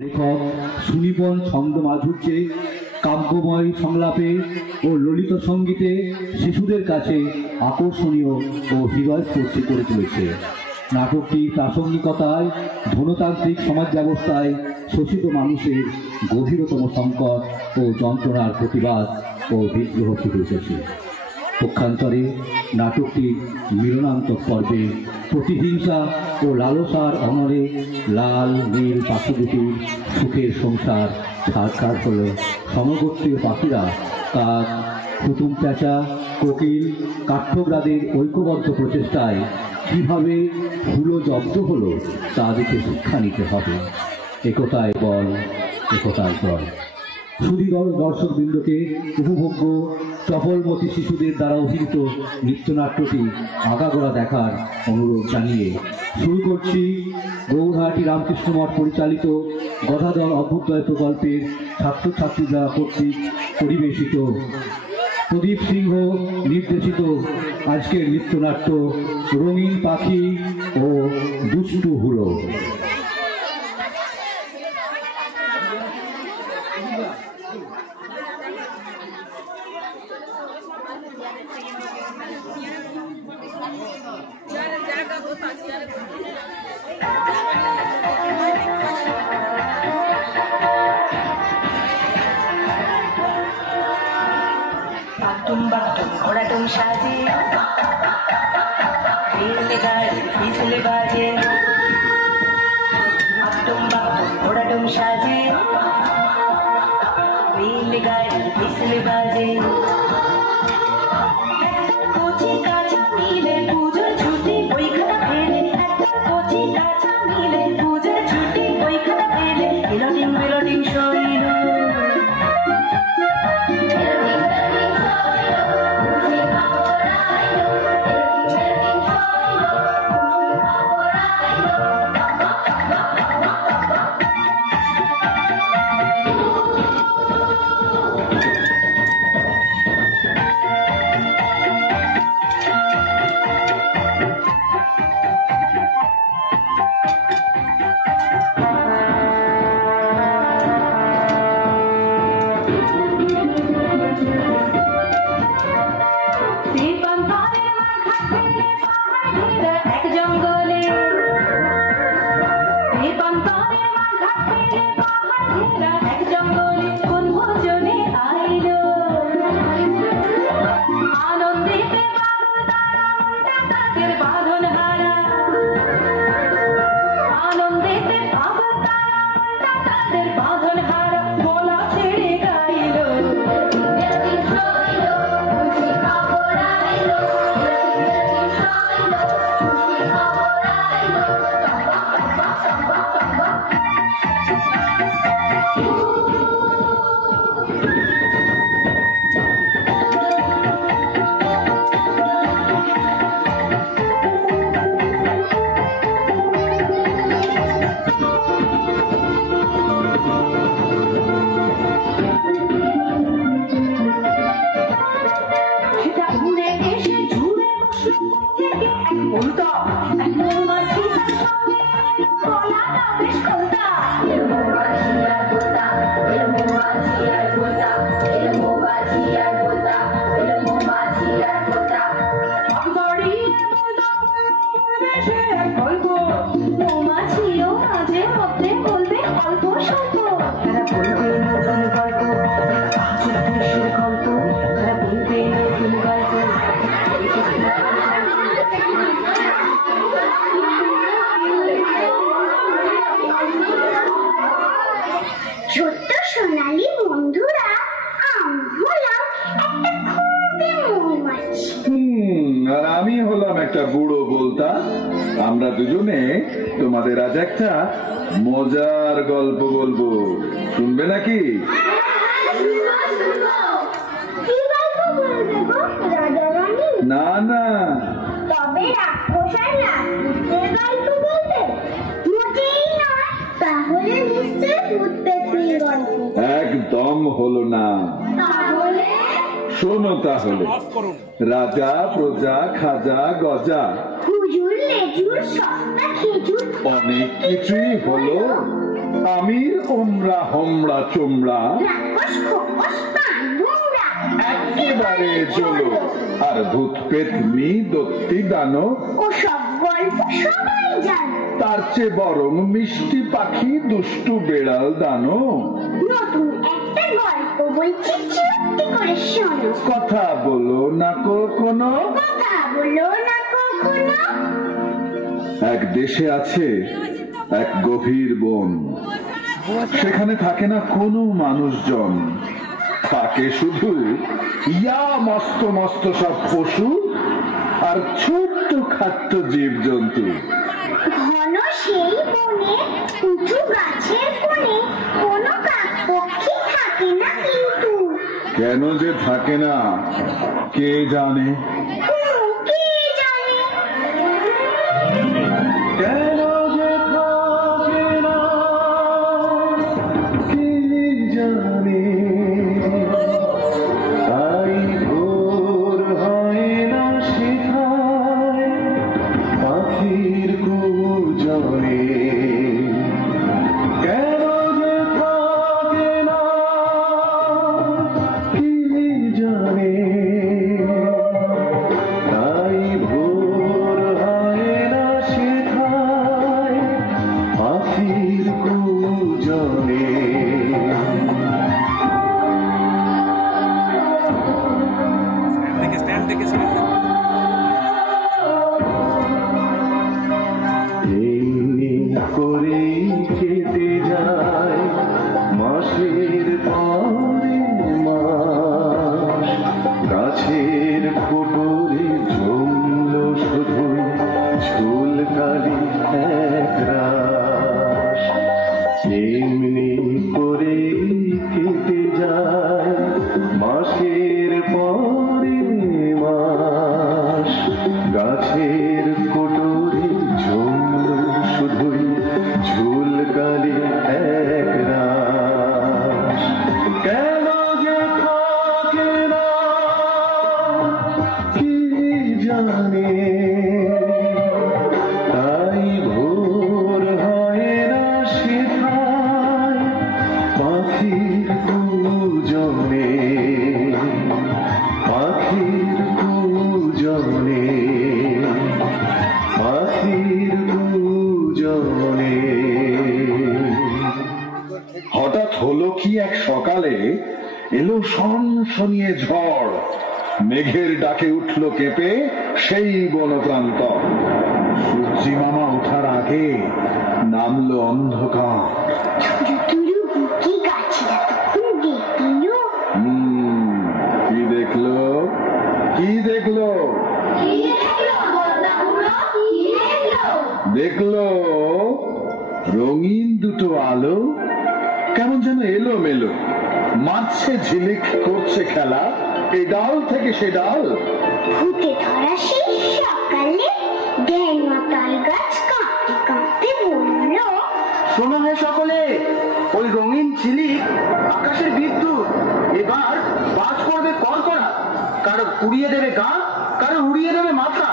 লেখক সুনিপুণ ছন্দ মাধুর্যে, কাব্যময় সংলাপে ও ললিত সঙ্গীতে শিশুদের কাছে আকর্ষণীয় ও হৃদয়স্পর্শী করে তুলেছে। নাটকটি প্রাসঙ্গিকতায়, ধনতান্ত্রিক সমাজ ব্যবস্থায় শোষিত মানুষের গভীরতম সংকট ও যন্ত্রণার প্রতিবাদ ও বিদ্রোহ ফুটে উঠেছে। পক্ষান্তরে নাটকটির মিলনান্তক পর্বে প্রতিহিংসা ও লালসার অনলে লাল নীল পাখি দুটির সুখের সংসার সাক্ষাৎ হল সমগোত্রীয় পাখিরা কাক, কুটুম প্যাঁচা, কোকিল, কাঠঠোকরাদের ঐক্যবদ্ধ প্রচেষ্টায় কীভাবে হুলো জব্দ হলো তা দেখে শিক্ষা নিতে হবে। একতায় বল, একতায় দল। সুধী দর্শকবৃন্দকে উপভোগ্য চপলমতি শিশুদের দ্বারা অভিনীত নৃত্যনাট্যটি আগাগোড়া দেখার অনুরোধ জানিয়ে শুরু করছি গৌরহাটি রামকৃষ্ণ মঠ পরিচালিত গদাধর অভ্যুদয় প্রকল্পের ছাত্রছাত্রী দ্বারা কর্তৃক পরিবেশিত প্রদীপ সিংহ নির্দেশিত আজকের নৃত্যনাট্য রঙিন পাখি ও দুষ্টু হুলো। घोड़ाटुम साजे गाड़ी फिसले बाजे घोड़ाटुम साजे गाड़ी फिसले बाजे कोची काचा मिले पूजोर छुट्टी বইখানা ফেলে कोची काचा मिले पूजोर छुट्टी বইখানা ফেলে মেলোডিং শৈল আমরা দুজনে তোমাদের আজ একটা মজার গল্প বলবো, শুনবে নাকি? না না, তবে রাক্ষস আর রাক্ষসের গল্প বলবে? মোটেই নয়, তাহলে নিশ্চয়ই ভূত পেত্নীর গল্প। একদম হলো না। তাহলে শোনো তাহলে, রাজা প্রজা খাজা গজা হুজুর লেজুর সস্তা খেজুর অনেক কিছুই হলো। আমির ওমরা হোমরা চোমড়া রাক্ষস খোকস প্রাণ নোংরা একেবারে চলো। আর ভূত পেতনি দত্তি দানো ও সব গল্প সবাই জানে। তার চেয়ে বরং মিষ্টি পাখি দুষ্টু বেড়াল দানো। নতুন একটা গল্প বলছি, চুপটি করে শোনো। কথা বলো না কখনো। কথা বলো না কখনো। এক দেশে আছে এক গভীর বন, সেখানে থাকে না কোনো মানুষজন, থাকে শুধু ইয়া মস্ত মস্ত সব পশু আর ছোট্ট খাট্ট জীবজন্তু। ঘন সেই বনে উঁচু গাছের কোণে কোনো কাক পক্ষী থাকে না কিন্তু। কেন যে থাকে না কে জানে। কে জানে। কেন যে থাকে না কে জানে। তাই ভোর হয় না সেথায় পাখির কুজনে। কেন যে থাকে না কে জানে। তাই ভোর হয় না সেথায় পাখির কুজনে। এমনি করে কেটে যায় মাসের পরে মাস। গাছের কোটরে জমল শুধু ঝুলকালি এক রাস। এমনি করে কেটে যায় মাসের পরে মাস। গাছের কোটরে জমল শুধুই ঝুলকালি এক রাস। কেন যে থাকে না কে জানে। তাই ভোর হয় না সেথায় পাখির কুজনে। পাখির কুজনে। পাখির কুজনে। হঠাৎ হলো কি এক সকালে এলো সনসনিয়ে ঝড়। মেঘের ডাকে উঠল কেঁপে সেই বনপ্রান্ত। সূর্যি মামা ওঠার আগে নামলো অন্ধকার। তুরু বুকি গাছে এতক্ষণ দেখলো। কি দেখলো? কি দেখলো? দেখলো রঙিন দুটো আলো কেমন যেন এলো মেলো মারছে ঝিলিক করছে খেলা এ ডাল থেকে সে ডাল। ভূতে ধরা সেই সকালে ডেঙ্গা তাল গাছ কাঁপতে কাঁপতে বলল, শোনো হে সকলে, ওই রঙিন ঝিলিক আকাশের বিদ্যুৎ এবার বাজ পড়বে কড়কড়া। কারো উড়িয়ে দেবে গা, কারো উড়িয়ে দেবে মাথা।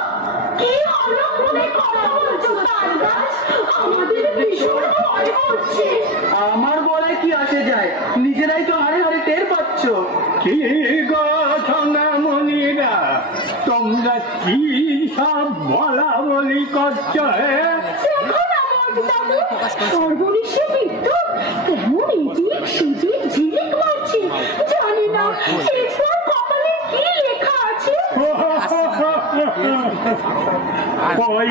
কি অলক মনে কথা বলছো তাল গাছ? আমাদের ভীষণ ভয় হচ্ছে। আমার বলে কি আসে যায়, নিজেরাই তো হারে হারে টের পাচ্ছ। কি গো সোনামণিরা, তোমরা কি সব বলা বলি করছো? দেখো না মন্টুবাবু, সর্বনিশে বিদ্যুৎ কেমন এদিক সেদিক ঝিলিক মারছে। জানি না এরপর কপালে কি লেখা আছে। ওই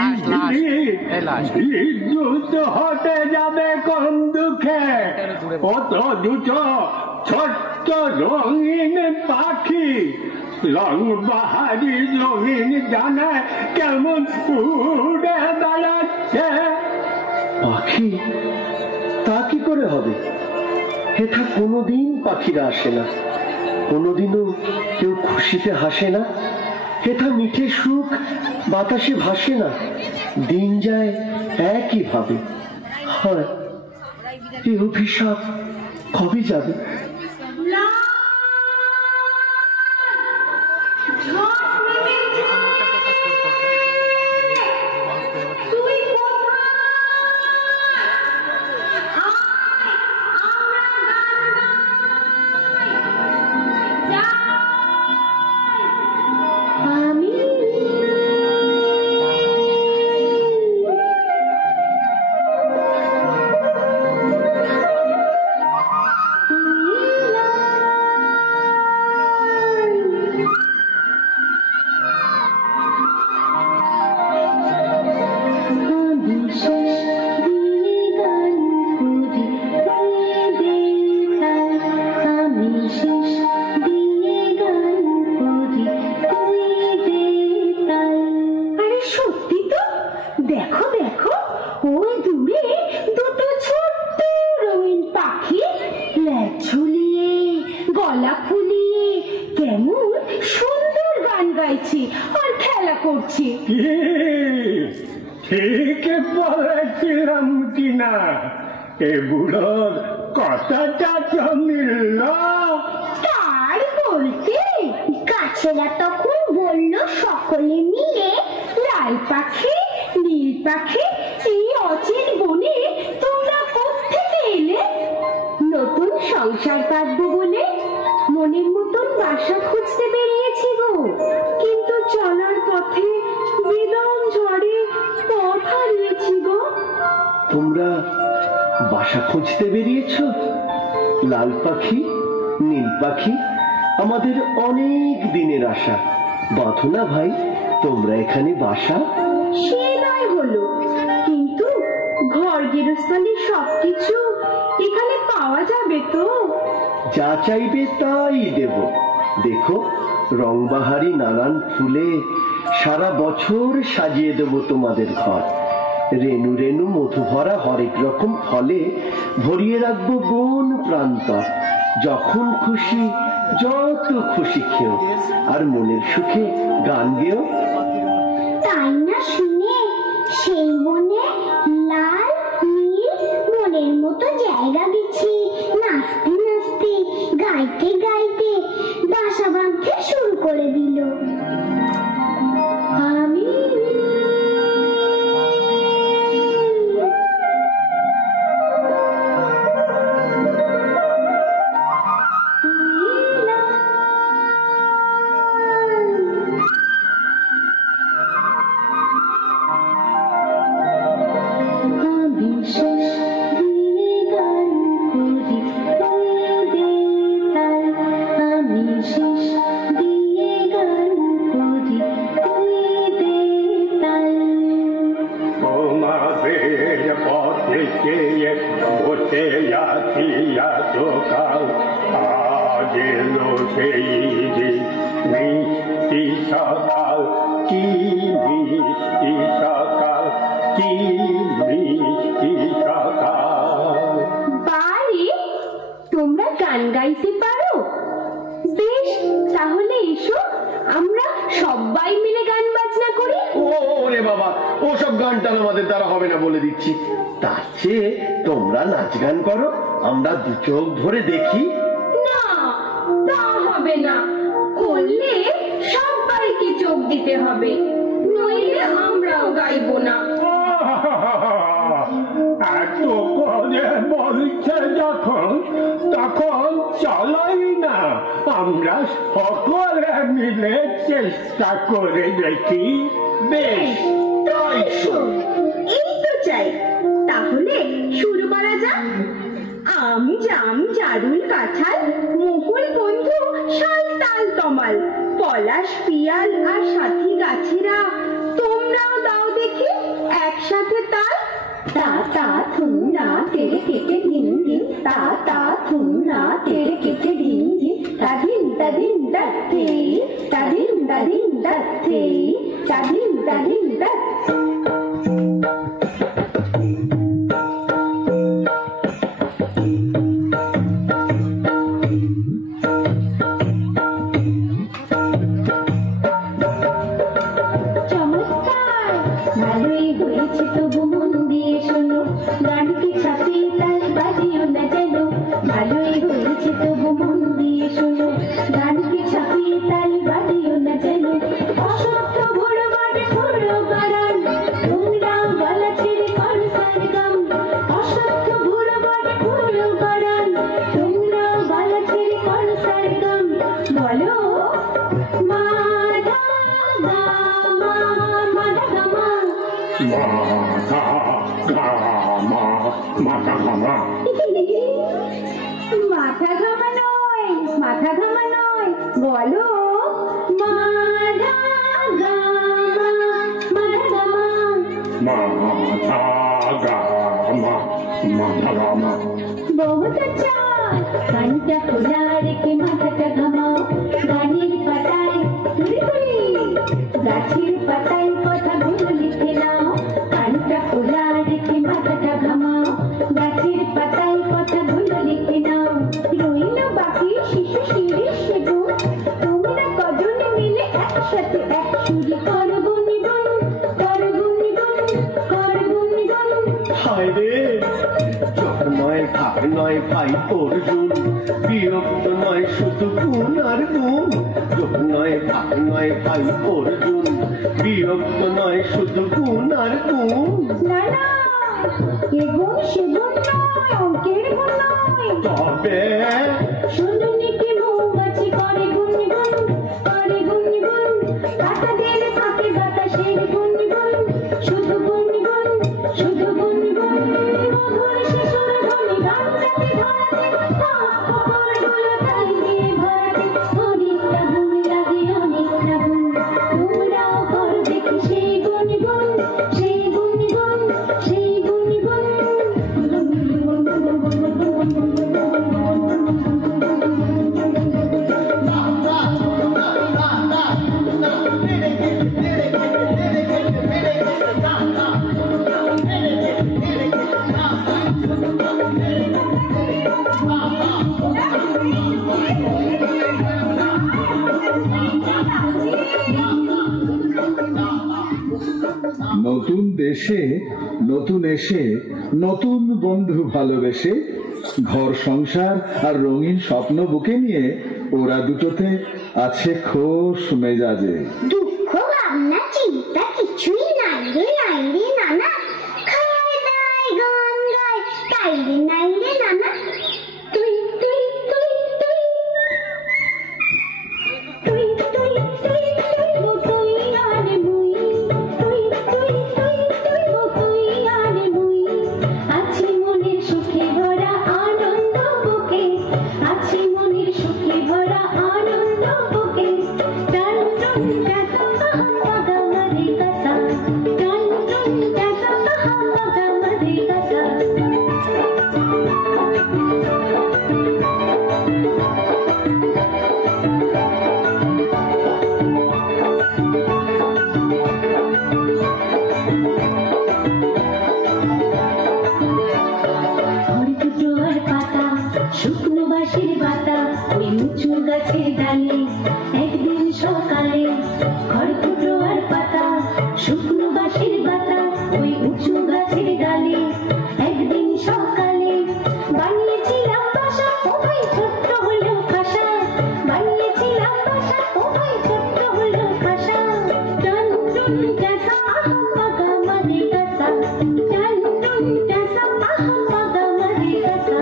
বিদ্যুৎ হতে যাবে কোন দুঃখে? কত দুটো ছোট্ট রঙিন পাখি রং বাহারি রঙিন জানে কেমন উড়ে বেড়াচ্ছে। পাখি তা কি করে হবে? হেথা কোনোদিন পাখিরা আসে না, কোনোদিনও কেউ খুশিতে হাসে না। হেথা মিঠে সুখ বাতাসে ভাসে না, দিন যায় একই ভাবে। হয় এই অভিশাপ কবে যাবে? তুই কোথায়? ঘুমাইছি আর খেলা করছি। কি ঠিক বলেছিলাম কিনা? এ বুড়োর কথাটা তো মিলল। তার বলতে গাছেরা তখন বলল সকলে মিলে, লাল পাখি, নীল পাখি, এই অচিন বনে তোমরা কোত্থেকে এলে? নতুন সংসার পাতবো বলে মনের মতন বাসা খুঁজতে বেরিয়েছি গো, কিন্তু চলার পথে বেদম ঝড়ে পথ হারিয়েছি গো। তোমরা বাসা খুঁজতে বেরিয়েছ? লাল পাখি, নীল পাখি, আমাদের অনেক দিনের আশা। বাঁধো না ভাই তোমরা এখানে বাসা। সে নয় হলো, কিন্তু ঘর গৃহস্থালির সবকিছু এখানে পাওয়া যাবে তো? যা চাইবে তাই দেব। দেখো রংবাহারি নানান ফুলে সারা বছর সাজিয়ে দেব তোমাদের ঘর। রেণু রেণু মধু ভরা হরেক রকম ফলে ভরিয়ে রাখবো বন প্রান্তর। যখন খুশি যত খুশি খেও, আর মনের সুখে গান গেও। তাই না শুনে সেই মনে লাল নীল মনের মতো জায়গা গেছি, নাচতে নাচতে গাইতে গাইতে বাসা বাঁধতে শুরু করে দিল। আমি তোমাদের পথে চেয়ে বসে আছি এতকাল, আজ এলো সেই দিন মিষ্টি সকাল। কি মিষ্টি সকাল, কি মিষ্টি সকাল। বাড়ি তোমরা গান গাইতে পারো? বেশ, তাহলে এসো আমরা সবাই মিলে গান বাজনা করি। ওরে বাবা, ওসব গান টান আমাদের দ্বারা হবে না বলে দিচ্ছি। তার চেয়ে তোমরা নাচ গান করো, আমরা দু চোখ ভরে দেখি। না, তা হবে না। করলে সবাইকে চোখ দিতে হবে, নইলে আমরাও গাইবো না। এত করে বলছে যখন, তখন চলাই না আমরা সকলে মিলে চেষ্টা করে দেখি। বেশ, তাই শোন, এই তো চাই। তাহলে শুরু করা যাক। আম জাম জারুল কাঁঠাল মুকুল বন্ধু শাল তাল তমাল, পলাশ পিয়াল আর সাথী গাছেরা তোমরাও দাও দেখি একসাথে তাল। তা তা থুম না তেরে কেটে দিন দিন, তা তা থুম না তেরে কেটে দিন দিন, তাদিন তাদিন দাতে, তাদিন তাদিন দাতে, তাদিন তাদিন দাতে। চমৎকার, ভালোই হয়েছে তবু মন দিয়ে শোনো, গানকে ছাপিয়ে তাল বাজিও না যেন। ভালোই হয়েছে তবু মন দিয়ে শোনো, গানকে ছাপিয়ে তাল বাজিও না যেন। অসত্য ঘোড় বাড়ে ঘোড় বাড়ান, তোমরা গলা ছেড়ে কর সারগাম। অসত্য ঘোড় বাড়ে ঘোড় বাড়ান, তোমরা গলা ছেড়ে কর সারগাম। বলো মাধা গা মা, মাধা গা মা। মাথা ঘামা, মাথা ঘামা। মাথা ঘামা নয়, মাথা ঘামা নয়, বলো মাধা গা মা, মাধা গা মা। মাথা ঘামা, মাথা ঘামা। বহুত আচ্ছা, কানটা খোলা রেখে মাথাটা ঘামাও। গানের পাতায় ঘুরে ঘুরে, গাছের পাতায় কথাগুলো লিখে নাও। কানটা খোলা রেখে মাথাটা ঘামাও, গাছের পাতায় কথাগুলো লিখে নাও। রইল বাকি শিশু শিরিষ সেতু, তোমরা কজন মিলে একসাথে ভাই অর্জুন, বিরক্ত নয় শুধু গুণ আর গুণ। যোগ নয় ভাগ নয় ভাই অর্জুন, বিরক্ত নয় শুধু গুণ আর গুণ। না না, এ গুণ সে গুণ নয়, অঙ্কের গুণ নয়। তবে সুন্দরীকে মৌমাছি করে গুনগুন, করে গুনগুন। কাঁটা দিলে থাকে বাতাসের গুনগুন, শুধু গুনগুন, শুধু গুনগুন। মধুর শিশুর ধ্বনি গানটাকে ধরাতে, তার কপালগুলো তাই দিয়ে ভরাতে। অনেকটা গুণ লাগে, অনেকটা গুণ। তোমরাও করো দেখি সেই গুনগুন, সেই গুনগুন, সেই গুনগুন। নতুন দেশে নতুন এসে নতুন বন্ধু ভালোবেসে ঘর সংসার আর রঙিন স্বপ্ন বুকে নিয়ে ওরা দুটোতে আছে খোশ মেজাজে। দুঃখ ভাবনা চিন্তা কিছুই নাই রে, নাই রে নানা। খায় দায় গান গায়, তাই রে নাই রে নানা। তুই তুই তুই তুই তুই তুই তুই তুই গো তুই আর মুই, তুই তুই তুই তুই গো তুই আর মুই। আছে মনের সুখে ভরা আনন্দ বুকে, আছে মনের সুখে ভরা আনন্দ বুকে। টান টুন টাকা পাগা মারে কাসা, টান টুন টাকা পাগা মারে কাসা। খড়কুটো আর পাতা, শুকনো বাঁশের পাতা, ওই উঁচু গাছের ডালে একদিন সকালে। খড়কুটো আর পাতা, শুকনো বাঁশের পাতা, ওই উঁচু গাছের ডালে একদিন সকালে। বানিয়েছিলাম বাসা, ও ভাই ছোট্ট হলো খাসা। বানিয়েছিলাম বাসা, ও ভাই ছোট্ট হলো খাসা। টান টুন টাসা আহা পাগা মারে কাসা, টান টুন টাসা আহা পাগা মারে কাসা।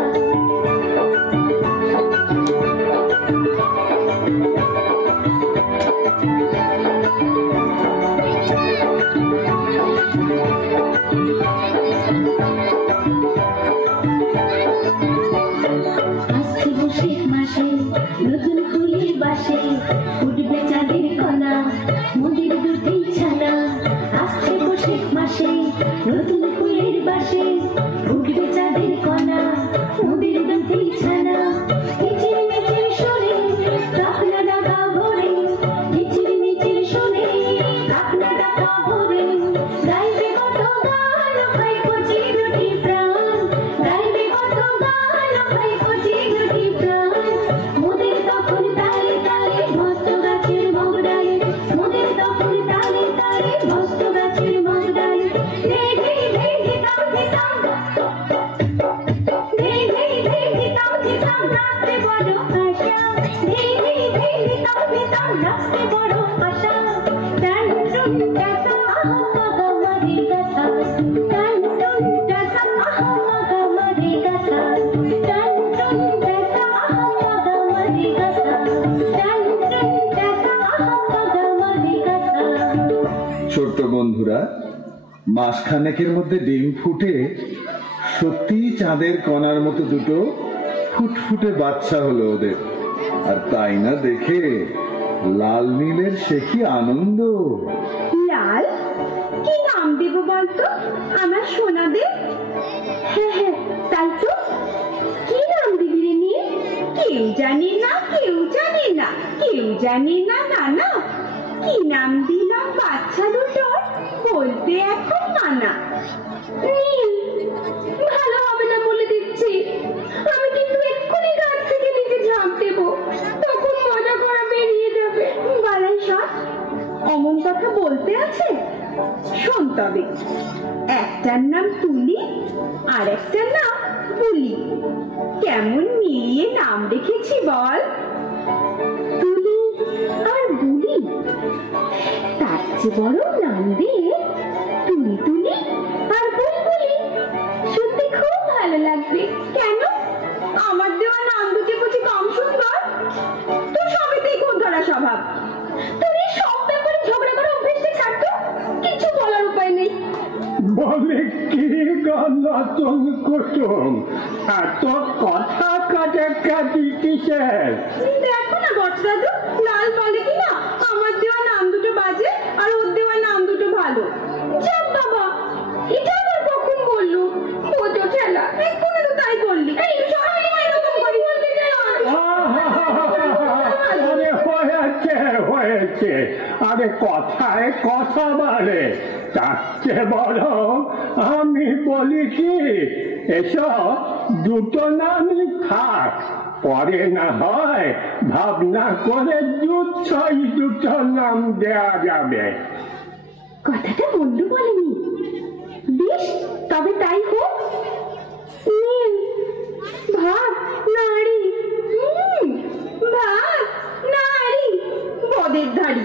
আসছে বৈশাখ মাসে নতুন ফুলের বাসে, উঠবে চাঁদের কণা মোদের দুটি ছানা। আসছে বৈশাখ মাসে নতুন ফুলের বাসে, উঠবে চাঁদের কণা মোদের দুটি ছানা। কিচির মিচির শোনে কাকনা ডাকা ভোরে, কিচির মিচির শোনে কাকনা ডাকা ভোরে। গাইবে কত গান ভাই কচি দুটি প্রাণ, গাইবে কত গান ভাই কচি দুটি প্রাণ। মোদের তখন তালে তালে মস্ত গাছের মগডালে, মোদের তখন তালে তালে মস্ত গাছের মগডালে। ধে ধে ধে ধিতাম ধিতাম, ধে ধে ধে ধিতাম ধিতাম, নাচতে বড় আশা। ধে ধে ধে ধিতাম ধিতাম, নাচতে বড় আশা। টান টুন টাসা আহা পাগা মারে কাসা, টান টুন টাসা আহা পাগা মারে কাসা। টান টুন টাসা আহা পাগা মারে কাসা, টান টুন টাসা আহা পাগা মারে কাসা। ছোট্ট বন্ধুরা, মাসখানেকের মধ্যে ডিম ফুটে সত্যি চাঁদের কণার মতো দুটো ফুটফুটে বাচ্চা হলো ওদের। আর তাই না দেখে লাল নীলের সে কি আনন্দ। লাল, কি নাম দেব বলতো আমার সোনাদের? হ্যাঁ হ্যাঁ, তাই তো। কি নাম দিবি রে নীল? কেউ জানে না, কেউ জানে না, কেউ জানে না নানা। কি নাম দিলাম বাচ্চা দুটোর, বলতে এখন মানা। নীল, ভালো হবে না বলে দিচ্ছি। আমি কিন্তু এক্ষুনি গাছ থেকে নিচে ঝাঁপ দেবো, তখন মজা করা বেরিয়ে যাবে। বালাই সব অমন কথা বলতে আছে, শোন তবে। একটার নাম তুলি, আর একটার নাম বুলি। কেমন মিলিয়ে নাম রেখেছি বল? তুলি আর বুলি, তার চেয়ে বড় নাম দিয়ে তুলি তুলি আর বুলবুলি, শুনতে খুব ভালো লাগবে। কেন? আমার দেওয়া নাম দুটি বুঝি কম সুন্দর? তোর সবেতেই খুব ধরা স্বভাব। তোর এই সব ব্যাপারে ঝগড়া করা অভ্যেসটা ছাড়তো, কিছু বলার উপায় নেই। বলে কি নতুন কুটুম, এত কথা কাটাকাটি কিসের? দেখো না বট দাদু, লাল বলে কিনা আমার দেওয়া নাম দুটো বাজে আর ওর দেওয়া নাম দুটো ভালো। যাক বাবা, এটা আবার কখন বললো? ও তো ঠেলা, এক্ষুনি তো তাই বললি। এই তো সবাই মিলে এরকম করি বলতে চাই না। আরে হয়েছে হয়েছে, আরে কথায় কথা বলে, তার চেয়ে বড় আমি বলি কি, এসব দুটো নামই থাক, পরে না হয় ভাবনা করে দুই দুটো নাম দেয়া যাবে। কথাটা বন্ধু বলেনি। বেশ, তবে তাই হোক। নীল, ভাব, নারী। ভাব, নারী, বদের ধাড়ি।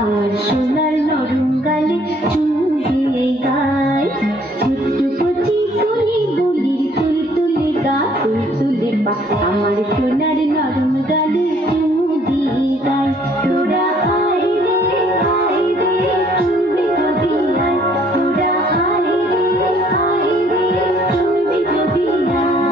আমার সোনার নরম গালে চুমু দিয়ে গায়, ছোট্ট কচি তুলি বলি তুল তুলে গা তুল তুলে পা, আমার সোনার নরম গালে চুমু দিয়ে গায়। তোরা আয় রে চুমবি যদি আয়, তোরা আয় রে চুমবি যদি আয়।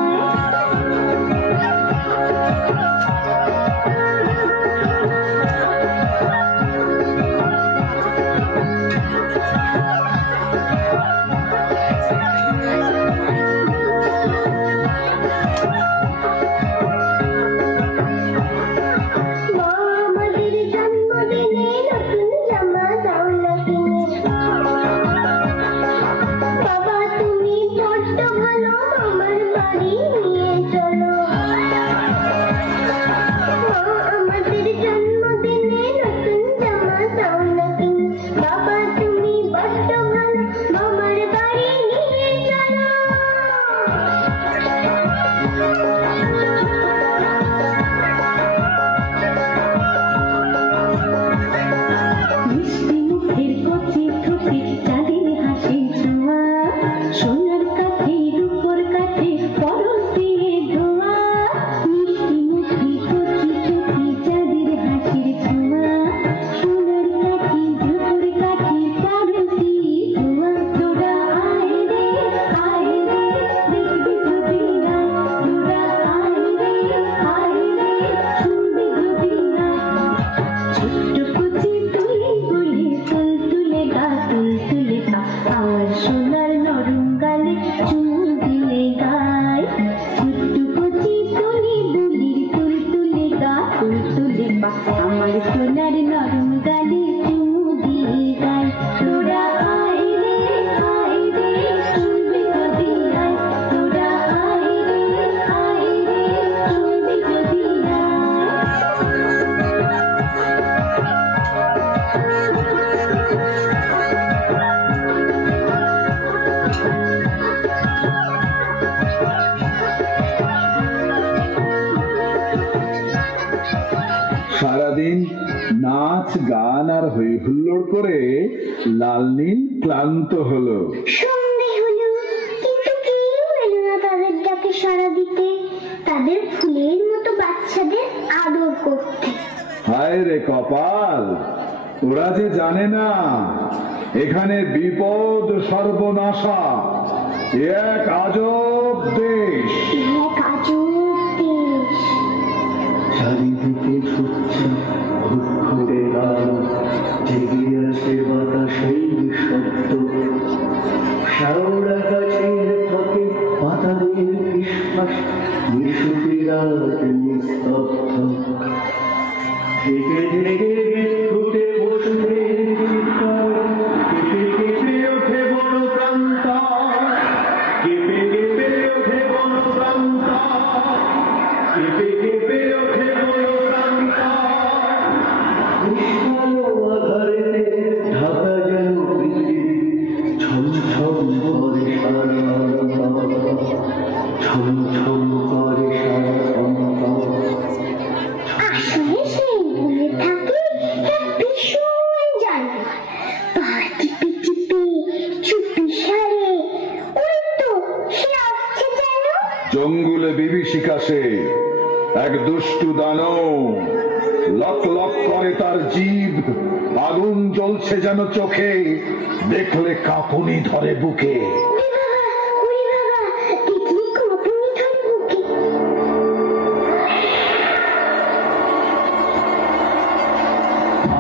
আমার সোনার নরম গালে চুমু দিয়ে গায়। তোরা আয় রে চুমবি যদি আয়, তোরা আয় রে চুমবি যদি সারাদিন নাচ গান আর হই হুল্লোড় করে লাল নীল ক্লান্ত হলো। সন্ধে হলো, কিন্তু কেউ এলো না তাদের ডাকে সাড়া দিতে, তাদের ফুলের মতো বাচ্চাদের আদর করতে। হায় রে কপাল, ওরা যে জানে না এখানে বিপদ সর্বনাশা, এক আজব দেশ। এক আজব দেশ। চারিদিকে ছুটছে ঘুরে গান, জেগে আসে বাতাসের শব্দ, শাওড়া গাছের ফাঁকে পাতাদের ফিসফাস, নিশুতি রাত কেঁপে ওঠে মনোকামনা, উষ্ণ আধারেতে ঢাকা যেন পৃথিবী, ছমছম করে ছমছম করে আসলে সেই বলে থাকে এক ভীষণ জানোয়ার, পা টিপে টিপে চুপি সারে, ওই তো সে আসছে যেন। জঙ্গলে বিভীষিকা সে, এক দুষ্টু দানব, লক লক করে তার জিভ, আগুন জ্বলছে যেন চোখে, দেখলে কাঁপুনি ধরে বুকে।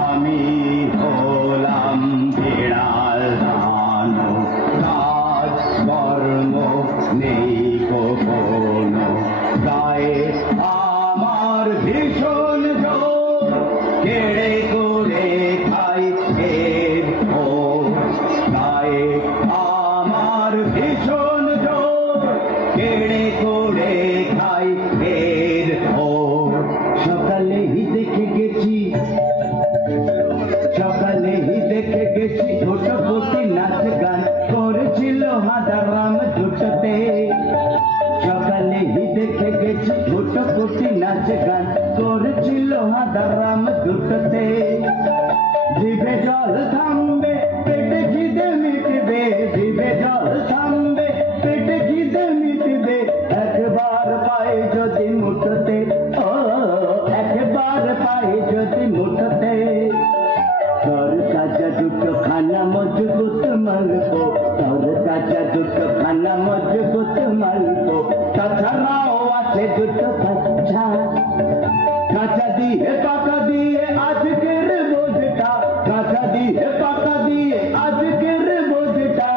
আমি হলাম বিড়াল দানব, কাজ কর্ম নেই কোনো, গায়ে আমার ভীষণ জোর, কেড়ে করে খাই এর ভোর। গায়ে আমার ভীষণ জোর, কেড়ে করে খাই এর ভোর। সকালেই দেখে গেছি, সকালেই দেখে গেছি ছোটপতি নাচ গান করেছিল হাদারাম দুটোতে। সকালেই দেখে গেছি ছোটপতি নাচ গান করেছিল হাদারাম দুটোতে। জিভে জল থামবে, পেটে খিদে মিটবে, জিভে জল থামবে, পেটে খিদে মিটবে, একবার পায়ে যদি মুঠোতে, ও একবার পায়ে যদি মুঠোতে। তোর কাজা দুটো খানা মজবুত মালবো, তোর কাজা দুটো খানা মজবুত মালবো, তাছাড়াও আছে দুটো বাচ্চা। কাঁচা দিয়ে পাকা দিয়ে আজকের বোঝটা, কাঁচা দিয়ে পাকা দিয়ে আজকের বোঝটা।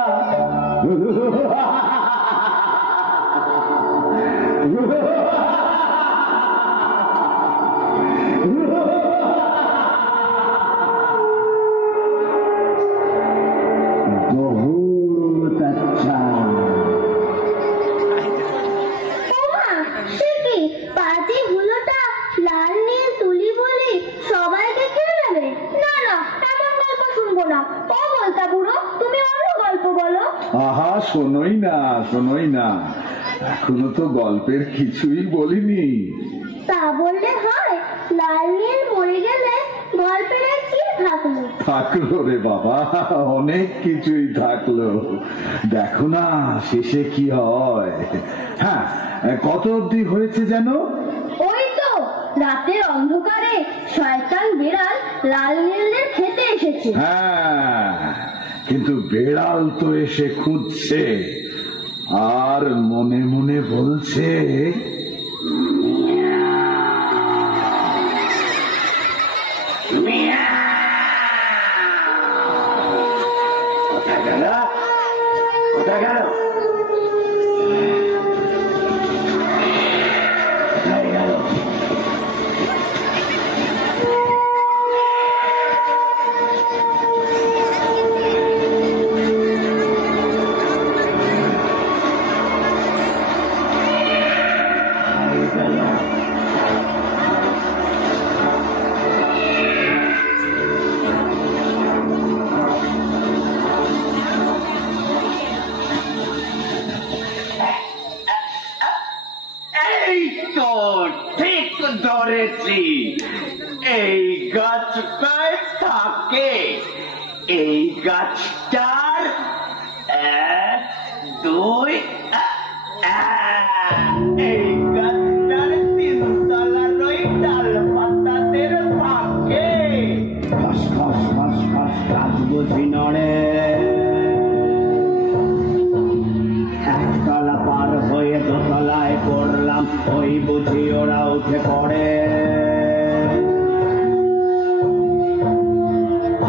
बहुत अच्छा। ওমা, সে কি পাতি হুলোটা লাল নীল তুলি বলি সবাই দেখে নেবে? না না, এমন গল্প শুনবো না। ও বলতা বুড়ো, তুমি অন্য গল্প বলো। আহা, শোনোই না, শোনোই না, এখনো তো গল্পের কিছুই বলিনি। তা বললে হয়? লাল নীল মরে গেলে গল্পের আর কি থাকলো? থাকলো রে বাবা, অনেক কিছুই থাকলো। দেখো না শেষে কি হয়। হ্যাঁ, কত অবধি হয়েছে যেন? ওই তো রাতের অন্ধকারে শয়তান বিড়াল লাল নীলদের খেতে এসেছে। হ্যাঁ, কিন্তু বেড়াল তো এসে খুঁজছে আর মনে মনে বলছে, কোথায় গেল, কোথায় গেল, কোথায় গেল? এই তো ঠিক ধরেছি, এই গাছটায় থাকে। এই গাছটার 1 2 এই গাছটার 3 তলার ওই ডাল পাতাদের থাকে। খস খস খস খস কাজ বুঝি নড়ে, একতলা পার হয়ে দোতলায় পড়লাম, ওই বুঝি ওরা উঠে পড়ে।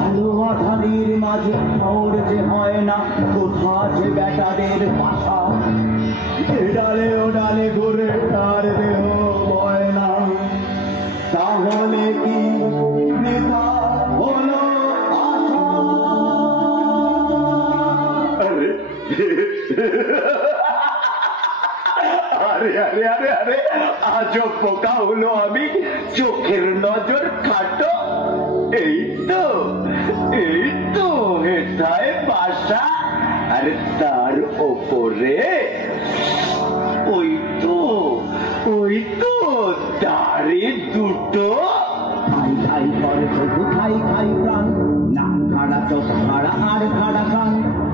আলো আধারির মাঝে ওর যে হয় না, কোথা যে বেটাদের বাসা, এডালে ওডালে ঘুরে তার দেহ বয় না। তাহলে কি নেতা হলো আশা? আরে আরে আরে আরে আজব বোকা হলো আমি, চোখের নজর খাটো। এই তো হেথায় বাসা, আর তার ওপরে ওই তো দাড়ি দুটো। খাই খাই করে শুধু খাই খাই প্রাণ, নাক খাড়া চোখ খাড়া আর খাড়া কান।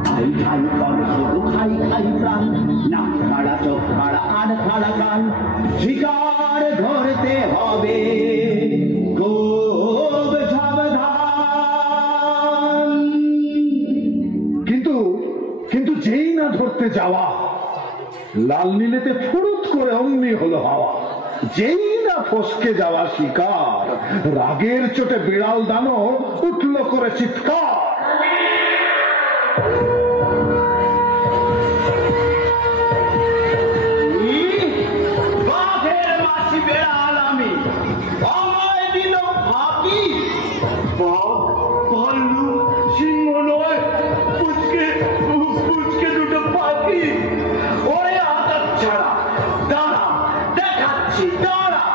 খাই খাই করে শুধু খাই খাই প্রাণ, নাক খাড়া চোখ খাড়া আর খাড়া কান। শিকার ধরতে হবে খুব সাবধান। কিন্তু যেই না ধরতে যাওয়া, লাল নীলেতে ফুরুত করে অমনি হলো হাওয়া। যেই না ফসকে যাওয়া শিকার, রাগের চোটে বিড়াল দানব উঠল করে চিৎকার। বাঘের মাসি বেড়াল আমি, আমায় দিল ফাঁকি। বাঘ ভাল্লুক সিংহ নয়, পুচকে দুটো পাখি। ওরে হাত ছাড়া, দাঁড়া দেখাচ্ছি দাঁড়া।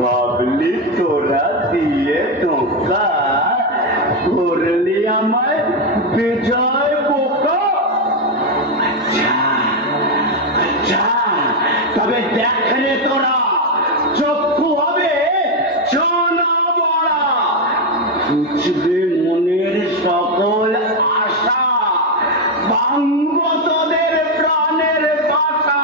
ভাবলি তোরা দিয়ে ধোকা, করলি আমায় বেজায় বোকা। আচ্ছা তবে দেখ রে তোরা, চক্ষু হবে সোনা বড়া, বুঝবে মনের সকল আশা, ভাঙব তোদের প্রাণের বাসা।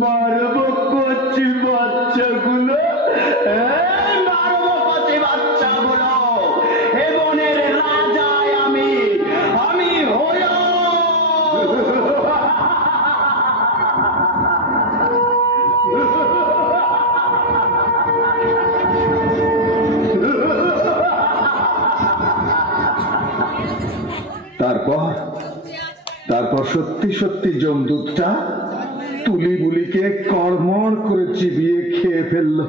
মারব কচি বাচ্চাগুলো, মারব কচি বাচ্চাগুলো। এ বনের রাজায় আমি হলো। তারপর সত্যি সত্যি জমদূতটা তুলি বুলিকে কড়মড় করে চিবিয়ে খেয়ে ফেললো।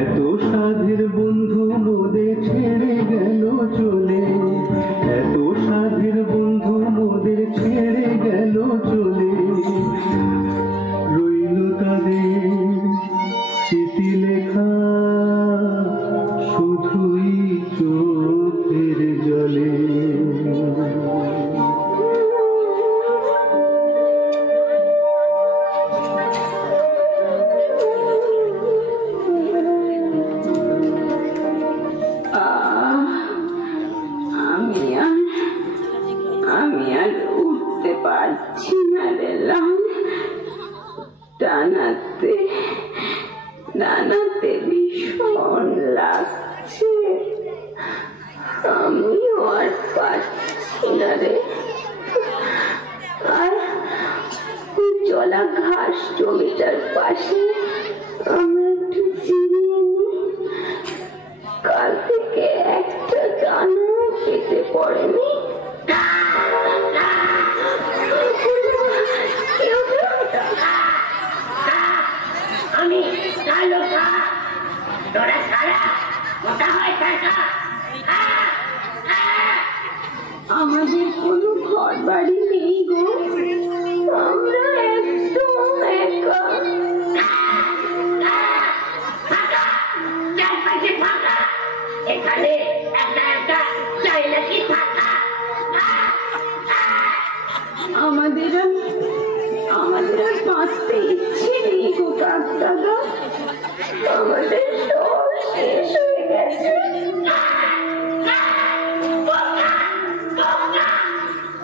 এত সাধের আমিও আর পারছি না রে। আর ওই জলা ঘাস জমিটার পাশে আমরা একটু জিরিয়ে নিই। কাল থেকে একটা দানা খেতে পড়েনি। আমি কালো খা, তোরা সারা মোটা হয় থাকা। আমাদের কোনো ঘর বাড়ি নেই গো, আমরা একদম একা। ফাঁকা, চারপাশে ফাঁকা, এখানে একা একা চাই নাকি থাকা। আমাদের আর বাঁচতে ইচ্ছে নেই গো কাকদাদা, আমাদের সব শেষ হয়ে গেছে।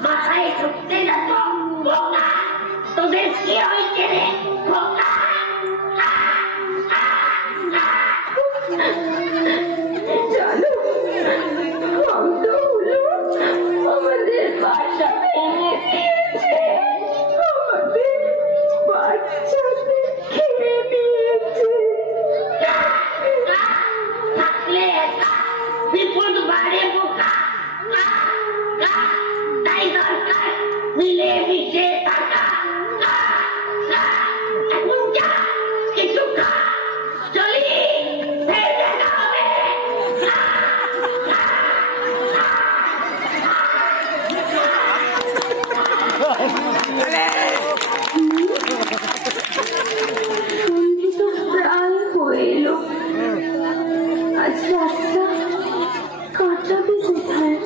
মাথায় ঢুকতে না তো বোকা, তোদের কি হয়েছে রে বোকা? জানো শব্দ হলো, আমাদের বাসা ভেঙে দিয়েছে, আমাদের বাচ্চাদের খেয়ে নিয়েছে। থাকলে একা বিপদ বাড়ে বোকা, তাই দরকার মিলে মিশে থাকা। এখন যা কিছু খা, চলি ফের দেখা হবে। সন্ধে তো প্রায় হয়ে এলো, আজ রাতটা কাটাবে কোথায়?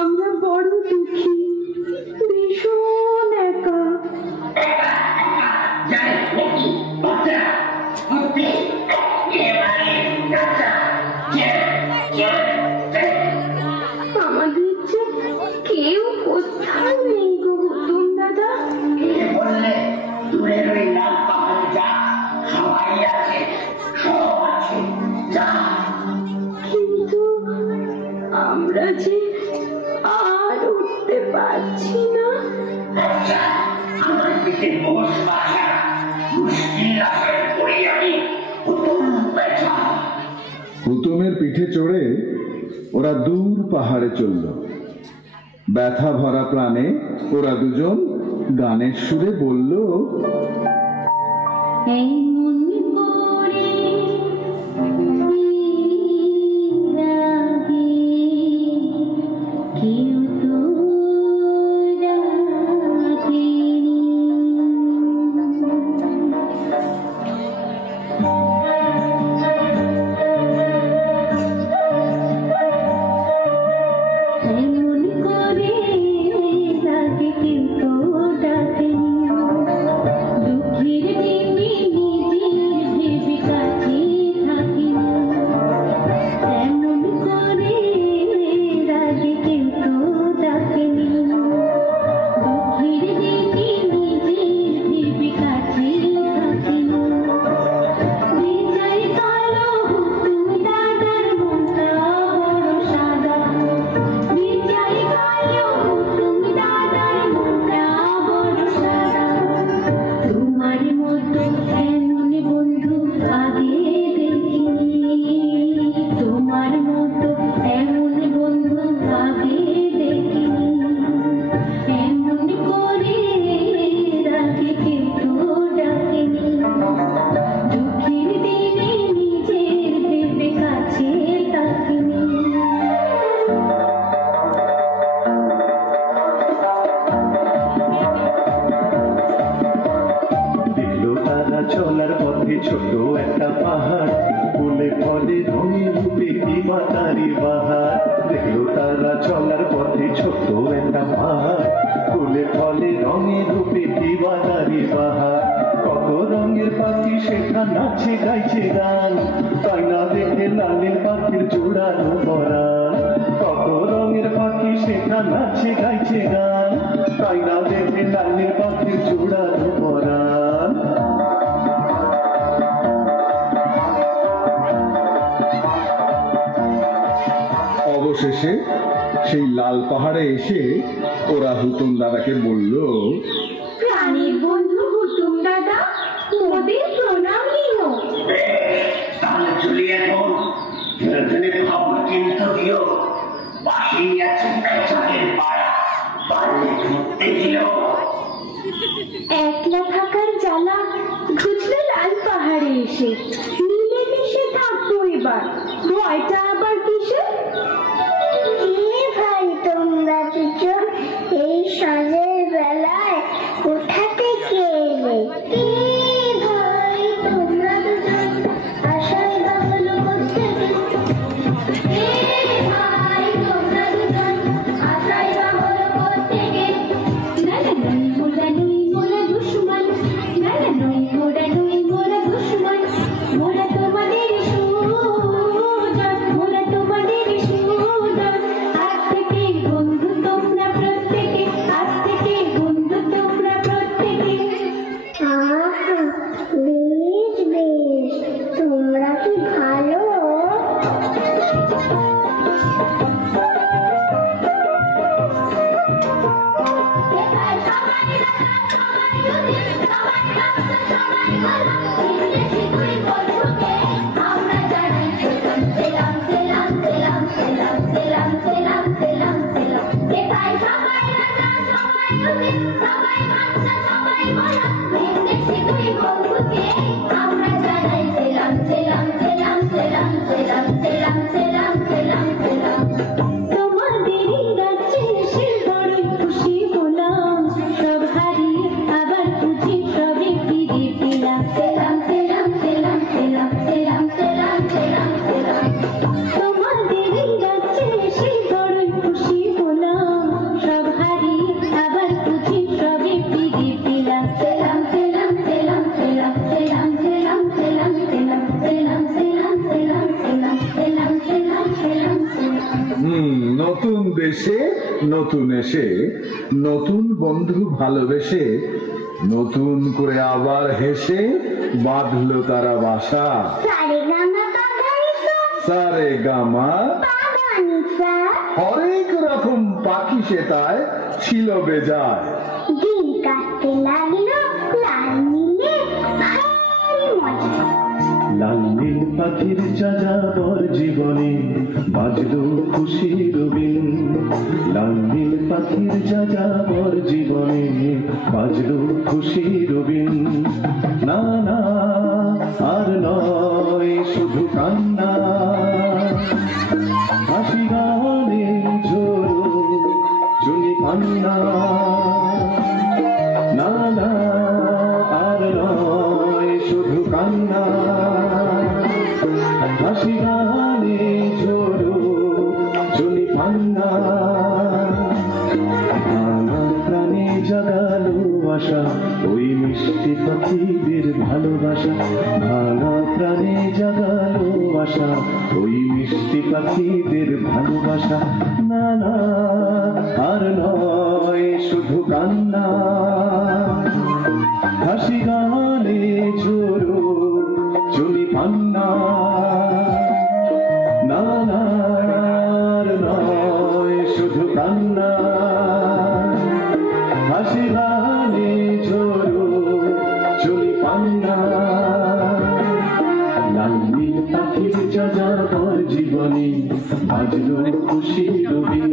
আমরা বড় দুঃখী, ভীষণ একা। আমাদের যে কেউ কোথাও নেই গো হুতুম দাদা। বললে দূরের ওই লাল পাহাড়ে যা, সবাই আছে, সব আছে, যা। কিন্তু আমরা যে আর উঠতে পারছি না। আচ্ছা, আমার পিঠে বস বাসা, মুশকিল আসার করি আমি হুতুম বেচা। হুতুমের পিঠে চড়ে ওরা দূর পাহাড়ে চলল। ব্যথা ভরা প্রাণে ওরা দুজন গানের সুরে বলল, এই মন করে রাগে কেউ তো রাগেনি। এমন করে রাগে কেউ তো ডাকেনি, দুঃখের দিনে নিজের ভেবে কাছে থাকি। এমন করে রাগে কেউ তো ডাকেনি, দুঃখের দিনে নিজের ভেবে কাছে থাকি। বেচারি কালো হুতুম দাদার মনটা বড় সাদা, বেচারি কালো হুতুম দাদার মনটা বড় সাদা। তোমার মতো এমন বন্ধু আগে দেখিনি, তোমার মতো এমন বন্ধু আগে দেখিনি। এমন করে রাগে কেউ তো ডাকেনি, দুঃখের দিনে নিজের ভেবে কাছে থাকিনি। দেখলো তারা চলার পথে ছোট একটা পাহাড়, ফুলে ফলে রঙে রূপে কিবা তারি বাহার। দেখলো তারা চলার পথে ছোট একটা পাহাড়, ফুলে ফলে রঙে রূপে কিবা তারি বাহার। কত রঙের পাখি সেটা নাচে গাইছে গান, তাই না দেখে লালের পাখির জোড়ানো পরাণ। কত রঙের পাখি সেটা নাচে গাইছে গান, তাই না দেখে লালের পাখির জোড়ানো পরাণ। অবশেষে সেই লাল পাহাড়ে এসে ওরা হুতুম দাদাকে বলল, প্রাণীর বন্ধু হুতুম দাদা, মোদের প্রণাম নিও। তাহলে চলি এখন, ফেরতনের খবর কিন্তু দিও, পাশেই আছে চাঁদের পাড়া, পারলে ঘুরতে দিও। একলা থাকার জ্বালা ঘুচলো লাল পাহাড়ে এসে, মিলে মিশে থাকবো এবার, ভয়টা আবার কিসে? ভাই তোমরা দুজন এই সাঁঝের বেলায় কোথা থেকে এলে? ভাই তোমরা দুজন আশায় বাবল করতে ভাই তোমরা দুজন আশায় বাবল করতে নালা নই মোরা দুশ্মন, নালা নই মোরা দুশ্মন, মোরা তোমাদের সুজন, মোরা তোমাদের সুজন। আজ থেকে বন্ধু তোমরা প্রত্যেকে, আজ থেকে বন্ধু তোমরা প্রত্যেকে। বেশ বেশ, তোমরা কি ভালো? তোমাদেরই রাজ্যে এসে বড়ই খুশি হলাম, সব হারিয়ে আবার খুঁজে সবে ফিরে পেলাম। তোমাদেরই রাজ্যে এসে বড়ই খুশি হলাম, সব হারিয়ে আবার খুঁজে সবে ফিরে পেলাম। নতুন দেশে নতুন এসে নতুন বন্ধু ভালোবেসে নতুন করে আবার হেসে বাঁধলো তারা বাসা। সারে গামা হরেক রকম পাখি সেটায় ছিল বেজায়। দিন কাটতে লাগলো লাল নীলে ভারী মজা। লাল নীল পাখির যাযাবর জীবনে বাজলো খুশির রবিন, লাল নীল পাখির যাযাবর জীবনে বাজলো খুশির রবিন। না না আর নয় শুধু কান্না, হাসি গানে ঝোড়ো চুনি কান্না। না না আর নয় শুধু কান্না, হাসি গানে ঝোড়ো চুনি কান্না। নানা প্রাণে জাগালো আশা ওই মিষ্টি পাখিদের ভালোবাসা, ভাঙা প্রাণে জাগালো আশা ওই মিষ্টি পাখিদের ভালোবাসা। না না আর নয় শুধু কান্না, হাসি গানে ঝোড়ো চুনি কান্না। না না আর নয় শুধু কান্না, হাসি গানে ঝোড়ো চুনি কান্না। লাল নীল পাখির যাযাবর জীবনে বাজলো খুশি রবিন,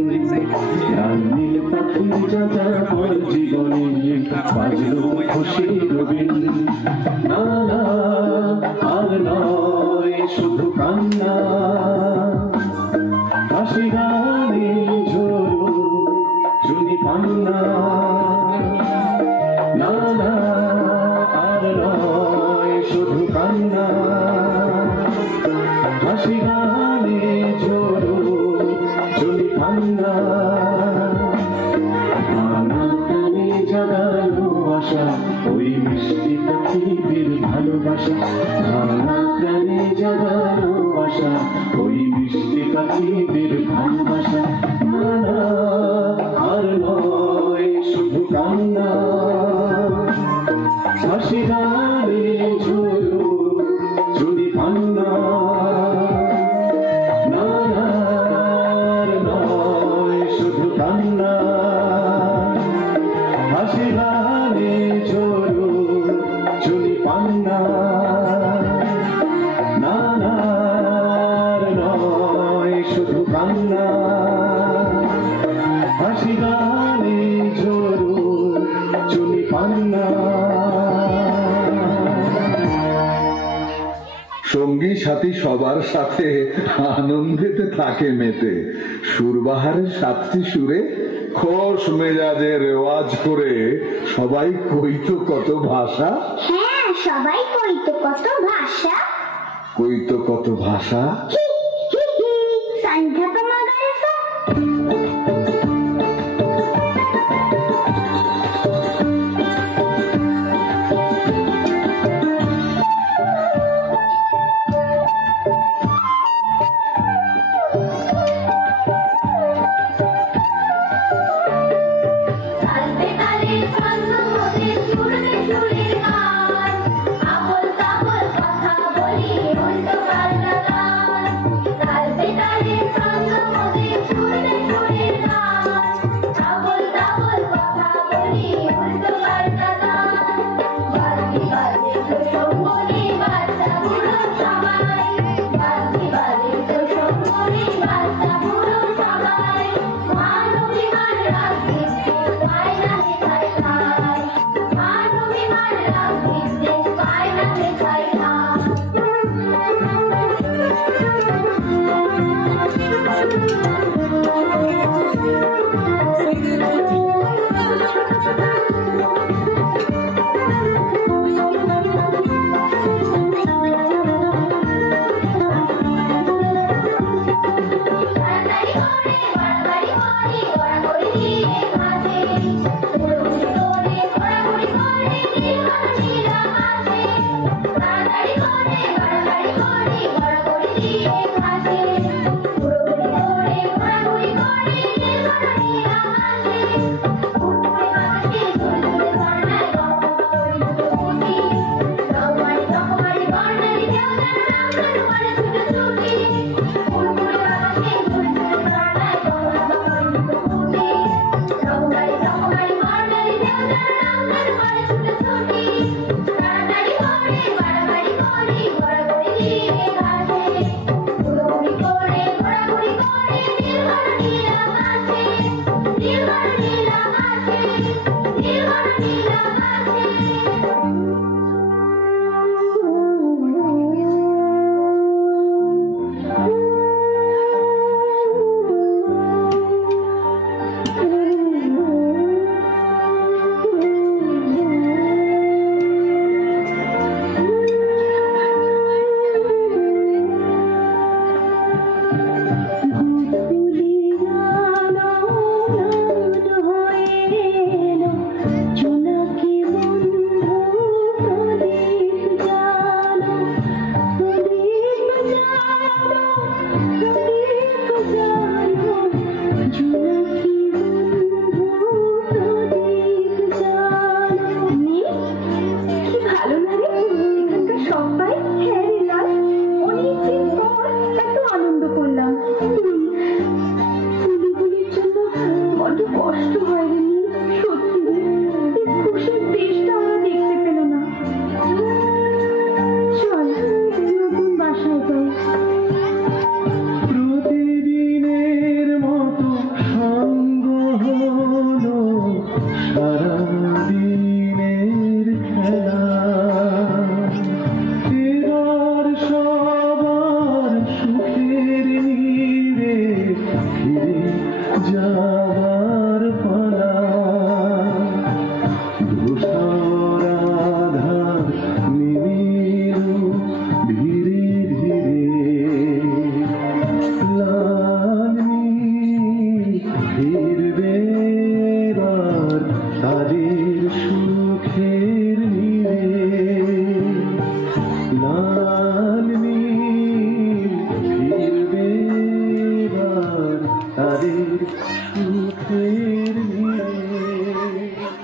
লাল নীল পাখির যাযাবর জীবনে বাজলো খুশি রবিন। না না আর নয় শুধু কান্না, হাসি গানে ঝোড়ো চুনি কান্না। না না আর নয় শুধু কান্না, হাসি গানে ঝোড়ো চুনি কান্না। নানা প্রাণে জাগালো আশা ওই মিষ্টি পাখিদের ভালোবাসা, নানা প্রাণে জাগালো আশা ওই মিষ্টি পাখিদের ভালোবাসা। সাথী সবার সাথে আনন্দেতে থাকে মেতে, সুরবাহারের 7টি সুরে খোশ মেজাজে রেওয়াজ করে সবাই কইতো কত ভাষা। হ্যাঁ, সবাই কইতো কত ভাষা। কইতো কত ভাষা। সন্ধ্যা তো মাগাইছো।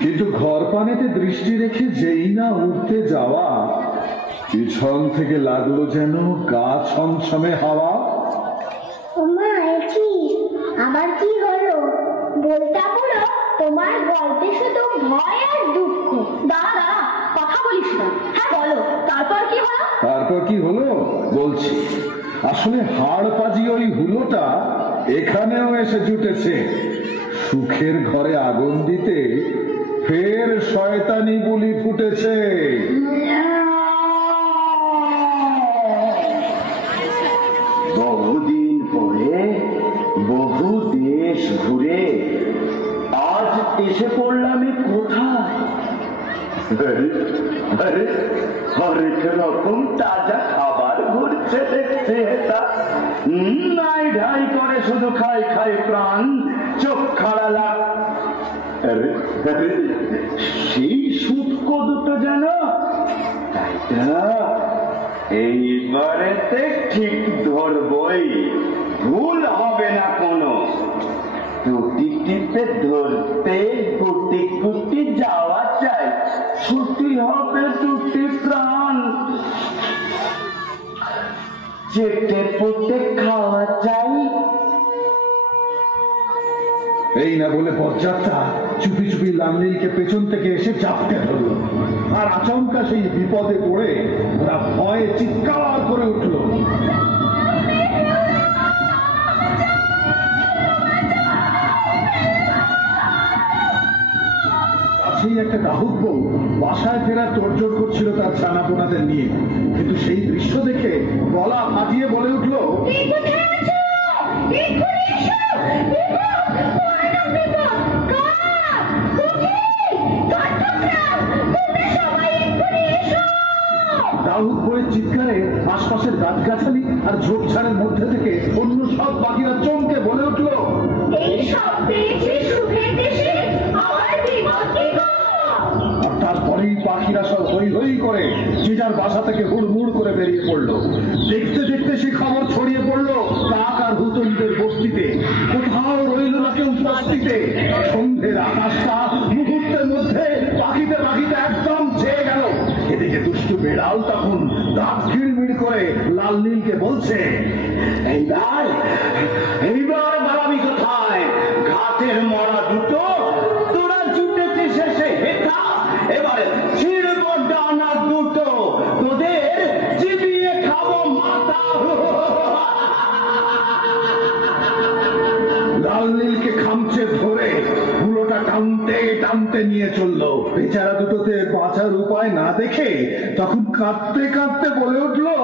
কিন্তু ঘর পানেতে দৃষ্টি রেখে যেই না উঠতে যাওয়া, পিছন থেকে লাগলো যেন গা ছমছমে হাওয়া। ওমা, কি আবার কি হলো? বলতা পুরো তোমার গল্পে শুধু ভয় আর দুঃখ। দাদা, কথা বলিস না। হ্যাঁ বলো, তারপর কি হলো? তারপর কি হলো বলছি। আসলে হাড় পাজি ওই হুলোটা এখানেও এসে জুটেছে। সুখের ঘরে আগুন দিতে ফের শয়তানি বুলি ফুটেছে। বহু দেশ ঘুরে আজ এসে পড়লাম কোথায়? হরেক রকম তাজা খাবার ঘুরছে দেখতে। নাই ঢাই করে শুধু খাই খাই প্রাণ, চোখ খাড়া লাগ। সেই সুটকো দুটো যেন, তাই না? এইবারেতে ঠিক ধরবই, ভুল হবে না কোনো। টুটিতে ধরতে কুটি কুটি যাওয়া চাই, ছুটি হবে দুটি প্রাণ, চেটে পুটে খাওয়া চাই। এই না বলে বজ্জাতটা চুপি চুপি লালনীলকে পেছন থেকে এসে চাপতে ধরল। আর আচমকা সেই বিপদে পড়ে ওরা ভয়ে চিৎকার করে উঠল। কাছেই একটা দাহুক বউ বাসায় ফেরা তোড়জোড় করছিল তার ছানাপোনাদের নিয়ে, কিন্তু সেই দৃশ্য দেখে গলা ফাটিয়ে বলে উঠল, দাহুক বইয়ের চিৎকারে আশপাশের গাছগাছালি আর ঝোপঝাড়ের মধ্যে থেকে অন্য সব পাখিরা চমকে বলে উঠল, আর তারপরেই পাখিরা সব হই হই করে যে যার বাসা থেকে হুড়মুড় করে বেরিয়ে পড়লো। দেখতে দেখতে সে খবর ছড়িয়ে পড়লো কাক আর হুতনদের বস্তিতে। কোথাও রইল না কেউ বস্তিতে। সন্ধ্যের আকাশটা মুহূর্তের মধ্যে পাখিতে পাখিতে একদম ছেয়ে গেল। এদিকে দুষ্টু বেড়াল তখন দাঁত কিড়মিড় করে লালনীলকে বলছে, এইবার বাড়াবি কোথায়? ঘাটের মরা দুটো তোরা জুটেছে শেষে হেতা, এবারে ছিড়ব ডানা দুটো, তোদের চিবিয়ে খাবো মাথা। লালনীলকে খামচে ধরে হুলোটা টানতে টানতে নিয়ে চললো। বেচারা দুটোতে বাঁচার উপায় না দেখে তখন কাঁদতে কাঁদতে বলে উঠলো,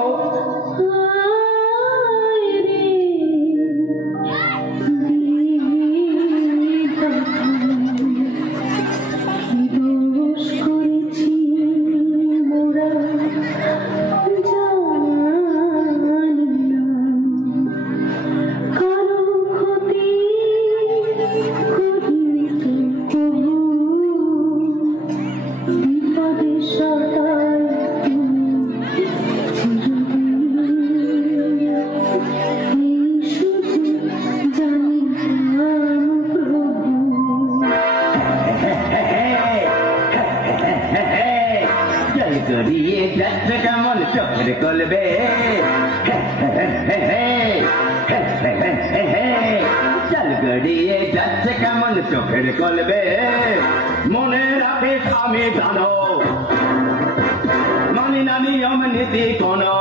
গড়িয়ে যাচ্ছে কেমন চোখের কলবে, চল গড়িয়ে যাচ্ছে কেমন চোখের কলবে। মনে রাখিস আমি জানো, মানি না নিয়ম নীতি কোনো।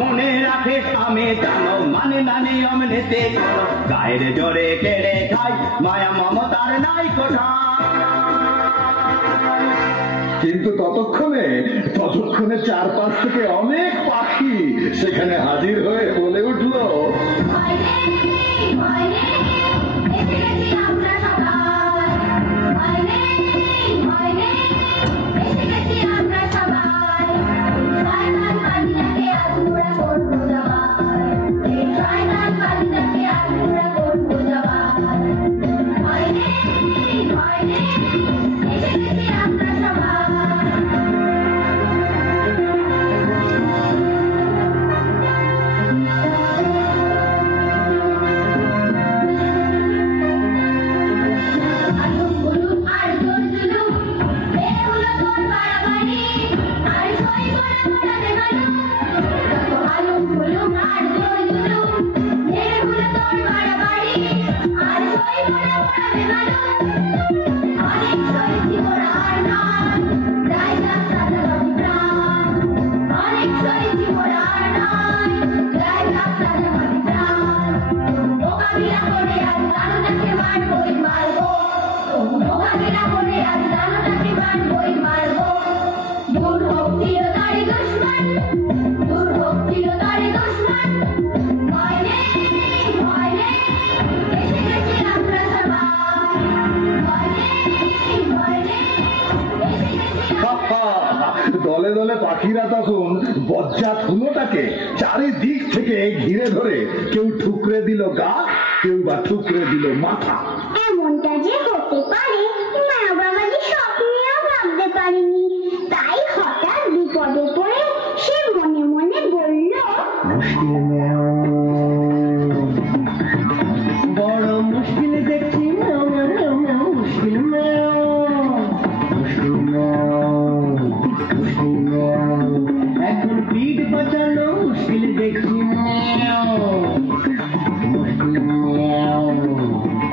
মনে রাখিস আমি জানো, মানি না নিয়ম নীতি কোনো। গায়ের জোরে কেড়ে খাই, মায়া মমতার নাই কোঠা। কিন্তু ততক্ষণে চারপাশ থেকে অনেক পাখি সেখানে হাজির হয়ে বলে উঠল, দুর্ভোগ চিরতরে দুশ্মন, ভয় নেই ভয় দলে পাখিরা তখন বজ্জাত হুলোটাকে চারিদিক থেকে ঘিরে ধরে কেউ ঠুকরে দিল গা, কেউ বা ঠুকরে দিল মাথা। এমনটা যে হতে পারে মা বাবা যে স্বপ্নেও ভাবতে পারেনি। তাই হঠাৎ বিপদে পড়ে সে মনে মনে বলল, মুশকিল ম্যাও, বড় মুশকিল দেখছি, ম্যাও ম্যাও ম্যাও ম্যাও, মুশকিল ম্যাও, মুশকিল ম্যাও, মুশকিল ম্যাও, এখন পিঠ বাঁচানো মুশকিল দেখছি, ম্যাও, মুশকিল ম্যাও,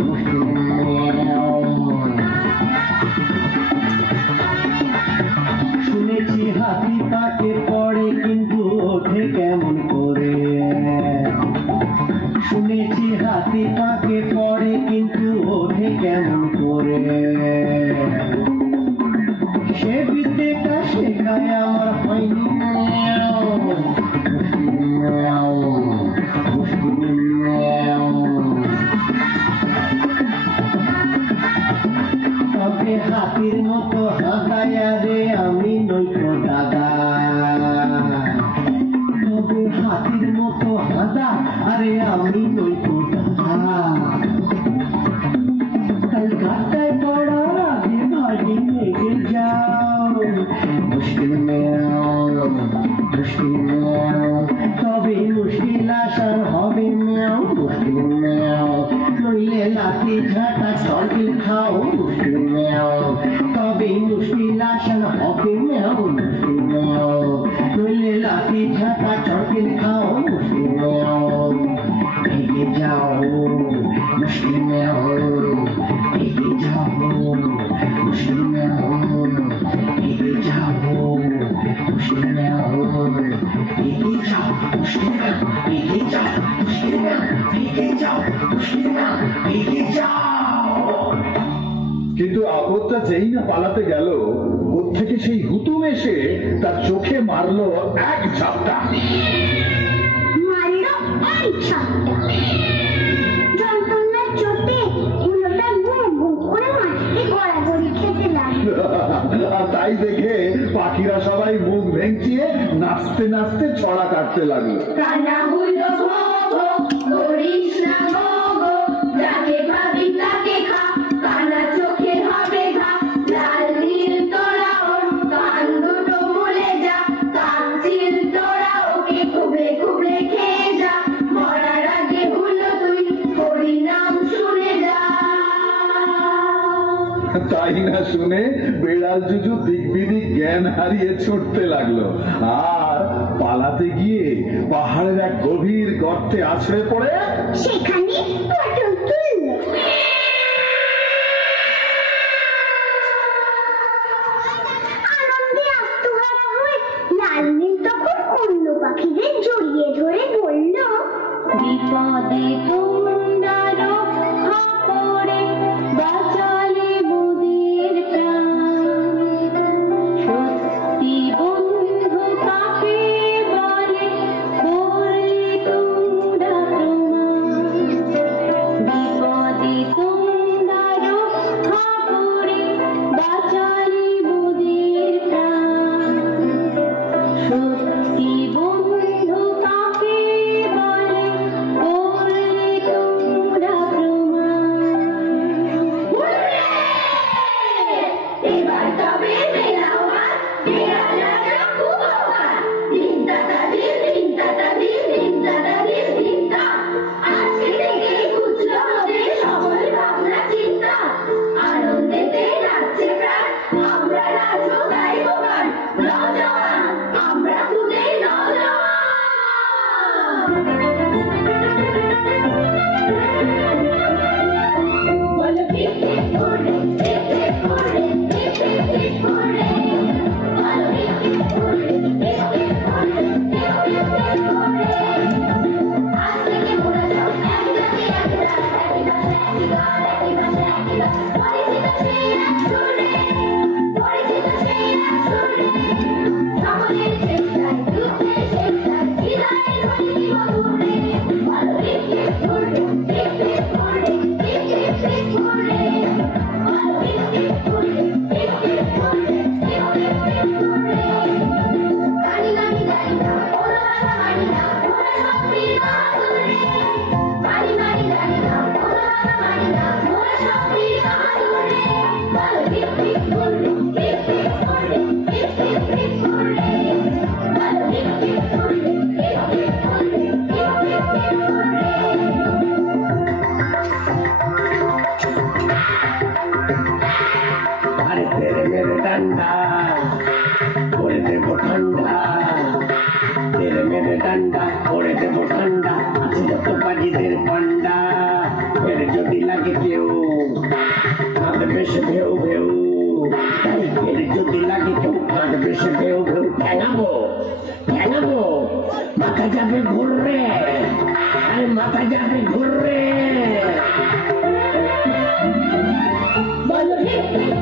মুশকিল ম্যাও। শুনেছি হাতি পাকে পড়ে কিন্তু ওঠে কেমন করে, শুনেছি হাতি পাকে পড়ে কিন্তু ওঠে কেমন করে, সে বিদ্যেটা শেখায় আমার হয়নি, ম্যাও, মুশকিল ম্যাও, মুশকিল ম্যাও। তবে হাতির মতো হাঁকায়া রে আমি নইতো দাদা, তবে হাতির মতো হাঁদা আরে আমি নইতো দাদা। কলকাতায় পড়ার আগে ভাগে লেগে যাও, মুশকিল ম্যাও, মুশকিল ম্যাও, তবে মুশকিল আসার হবে ম্যাও, মুশকিল ম্যাও, নইলে লাঠি ঝাঁটা সরকিল খাও, মুশকিল ম্যাও, তবে মুশকিল আসার হবে ম্যাও, মুশকিল ম্যাও, নইলে লাঠি ঝাঁটা সরকিল খাও, মুশকিল ম্যাও। এগিয়ে যাও মুশকিল ম্যাও, এগিয়ে যাও মুশকিল ম্যাও, এগিয়ে যাও মুশকিল ম্যাও, এগিয়ে যাও মুশকিল ম্যাও, এগিয়ে যাও মুশকিল ম্যাও, এগিয়ে যাও মুশকিল ম্যাও, এগিয়ে যাও। কিন্তু আপদটা যেই না পালাতে গেল, কোত্থেকে সেই হুতুম এসে তার চোখে মারলো এক ঝাপটা। মারল এক ঝাপটা, যন্ত্রণার চোটে হুলোটা গুঁ গুঁ করে মাটিতে গড়াগড়ি খেতে লাগলো। আর তাই দেখে পাখিরা সবাই মুখ ভেঙচিয়ে নাচতে নাচতে ছড়া কাটতে লাগলো। কান্না হইল ভো ভো, করিস না গো গো, যাকে ভাবি তাকে খা, কানা চোখে হবে ঘা, লাল নীল তোরা ওর কান দুটো মুলে যা, কাঁচিল তোরা ওকে খুবলে খুবলে খেয়ে যা, মরার আগে হলো তুই হরিনাম শুনে যা। তাই না শুনে বেড়াল জুজু দিক বিদিক জ্ঞান হারিয়ে ছুটতে লাগলো, আর পালাতে গিয়ে পাহাড়ের এক গভীর গর্তে আছড়ে পড়ে সেখানে পটল তুলল। আনন্দে আত্মহারা হয়ে লাল নীল তখন অন্য পাখিদের জড়িয়ে ধরে বলল, বিপদে তোমরা রক্ষা করে বাঁচালে মোদের প্রাণ, সত্যি বন্ধু কাকে বলে করলে তোমরা প্রমাণ, বিপদে তোমরা রক্ষা করে বাঁচালে মোদের প্রাণ, সত্যি বন্ধু কাকে বলে করলে তোমরা প্রমাণ। এবার তবে মেলাও হাত, বেড়ালারা খুব অবাক, দিন দাদা দিন, দিন দাদা দিন, দিন দাদা দিন, দিন দা, আজকে থেকে ঘুচলো মোদের সকল ভাবনা চিন্তা, আনন্দেতে নাচছে প্রাণ, আমরা নাচবো গাইবো গান, নওজওয়ান আমরা খুদের নওজওয়ান। বলো ঠিক ঠিক করে, ঠিক ঠিক করে, ঠিক ঠিক ঠিক করে, বলো ঠিক ঠিক করে, ঠিক ঠিক করে, ঠিক ঠিক ঠিক করে, আজ থেকে মোরা সব এক জাতি এক প্রাণ, একই ভাষা একই গান, একই ভাষা একই গান, পরিচিত সেই এক সুরে, পরিচিত সেই এক সুরে, সকলের চেষ্টায় যুদ্ধের চেষ্টায় হৃদয়ের ধ্বনি মধুরে, বলো ঠিক ঠিক করে, ঠিক ঠিক করে, ঠিক ঠিক ঠিক করে, বলো ঠিক ঠিক করে, ঠিক ঠিক করে, ঠিক ঠিক ঠিক করে। বট বেশিতে উঠে ঠেঙাবো ঠেঙাবো, মাথা যাবে ঘুররে, আরে মাথা যাবে ঘুররে। বলো হে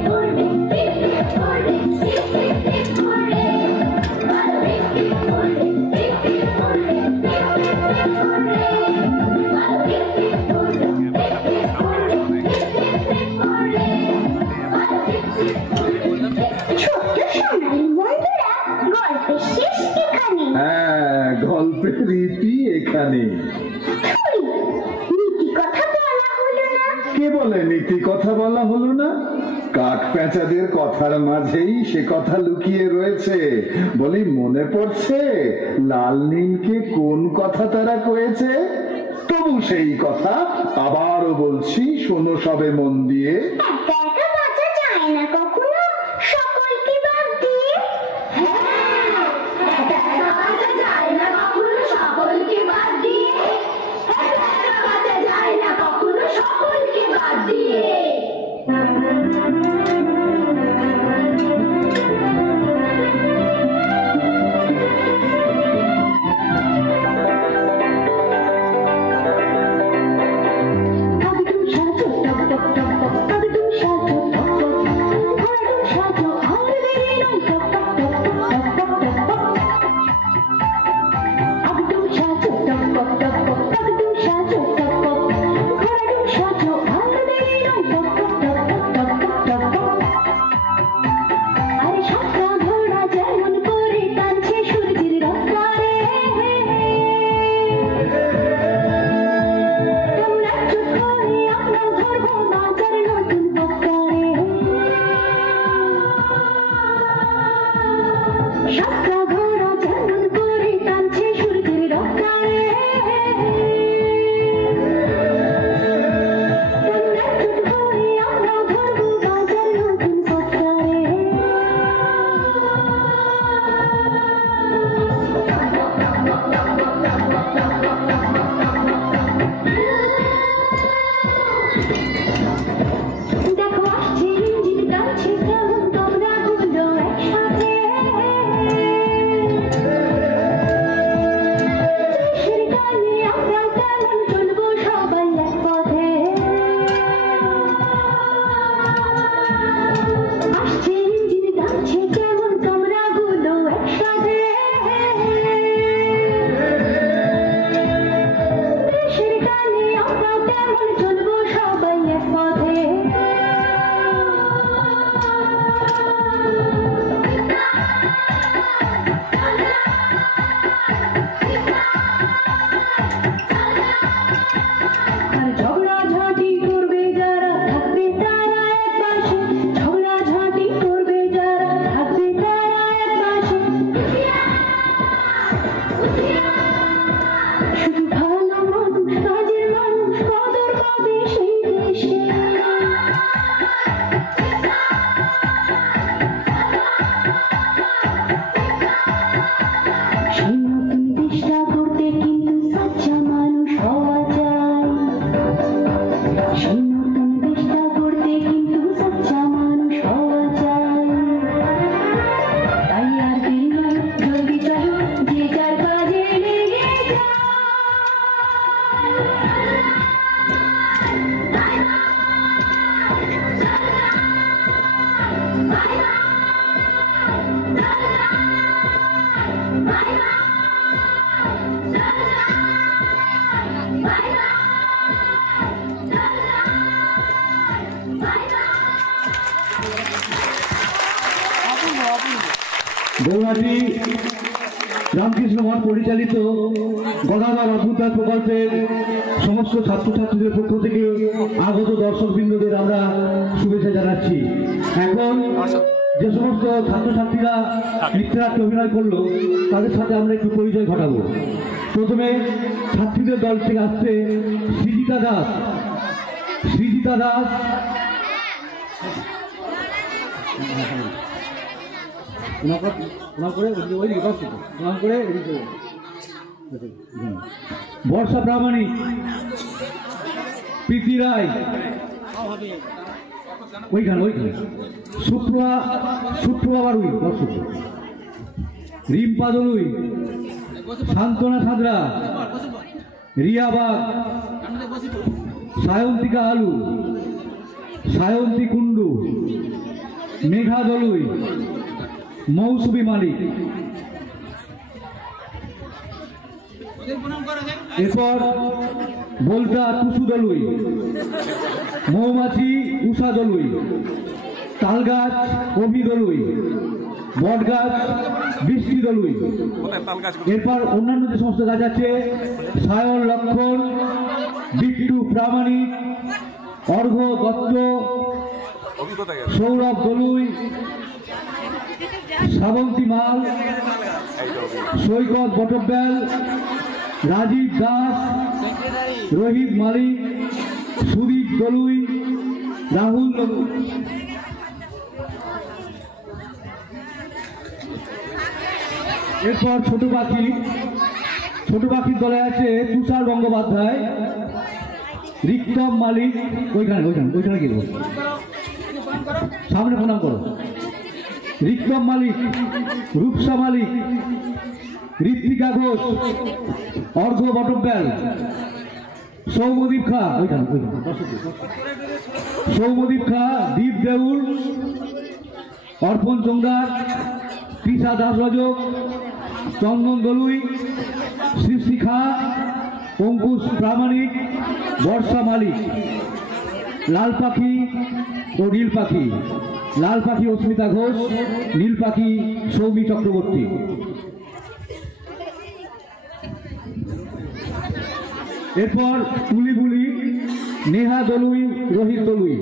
ঘুররে, হে ঘুররে, হে ঘুররে, বলো হে ঘুররে, হে ঘুররে, হে ঘুররে, বলো হে ঘুররে, হে ঘুররে, হে ঘুররে, বলো হে ঘুররে। ছোট্ট সোনালি বন্ধুরা, গল্পের শেষ এখানে। হ্যাঁ, গল্পের রীতি এখানে। নীতি কথা বলা হলো না। কে বলে নীতি কথা বলা হলো না? কাক পেঁচাদের কথার মাঝেই সে কথা লুকিয়ে রয়েছে। বলি মনে পড়ছে লাল নীলকে কোন কথা তারা কয়েছে? তবু সেই কথা আবারও বলছি, শোনো সবে মন দিয়ে। একা একা বাঁচা যায় না কখনো সকলকে বাদ দিয়ে। হ্যাঁ, একা একা বাঁচা যায় না কখনো সকলকে বাদ দিয়ে। একা একা বাঁচা যায় না কখনো সকলকে বাদ দিয়ে। গৌহাটি রামকৃষ্ণ মঠ পরিচালিত গদাধর অভ্যুত্থান প্রকল্পের সমস্ত ছাত্রছাত্রীদের পক্ষ থেকে আগত দর্শকবৃন্দদের আমরা শুভেচ্ছা জানাচ্ছি। এখন যে সমস্ত ছাত্রছাত্রীরা নৃত্যনাট্যে অভিনয় করলো তাদের সাথে আমরা একটু পরিচয় ঘটাবো। প্রথমে ছাত্রীদের দল থেকে আসছে সৃজিতা দাস। সৃজিতা দাস বর্ষা প্রামাণিক, প্রীতি রায়, ওইখানে সুপ্রভা বারুই, রিম্পা দলুই, শান্তনা সাঁতরা, রিয়া বাগ, সায়ন্তিকা আলু, সায়ন্তী কুণ্ডু, মেঘা দলুই, মৌসুমী মালিক। এরপর বলতা টুসু দলুই, মৌমাছি উষা দলুই, তালগাছ অভি দলুই, বটগাছ বৃষ্টি দলুই। এরপর অন্যান্য যে সমস্ত গাছ আছে, সায়ন লক্ষণ, বিট্টু প্রামাণিক, অর্ঘ্য দত্ত, সৌরভ দলুই, শ্রাবন্তী মাল, সৈকত বটব্যাল, রাজীব দাস, রোহিত মালিক, সুদীপ দলুই, রাহুল দলুই। এরপর ছোট পাখির দলে আছে তুষার গঙ্গোপাধ্যায়, রিক্তম মালিক, ওইখানে কি সামনে প্রণাম করো, রিক্তম মালিক, রূপসা মালিক, ঋত্বিকা ঘোষ, অর্ঘ্য বটব্যাল, সৌমদীপ খা, সৌমদীপ খা, দীপ দেউল, অর্পণ চোংদার, তৃষা দাস রজক, চন্দন দলুই, সৃষ্টি খা, অঙ্কুশ প্রামাণিক, বর্ষা মালিক, লাল পাখি ও নীল পাখি, লাল পাখি অস্মিতা ঘোষ, নীল পাখি সৌমি চক্রবর্তী। এরপর তুলিবুলি, নেহা দলুই, রোহিত দলুই,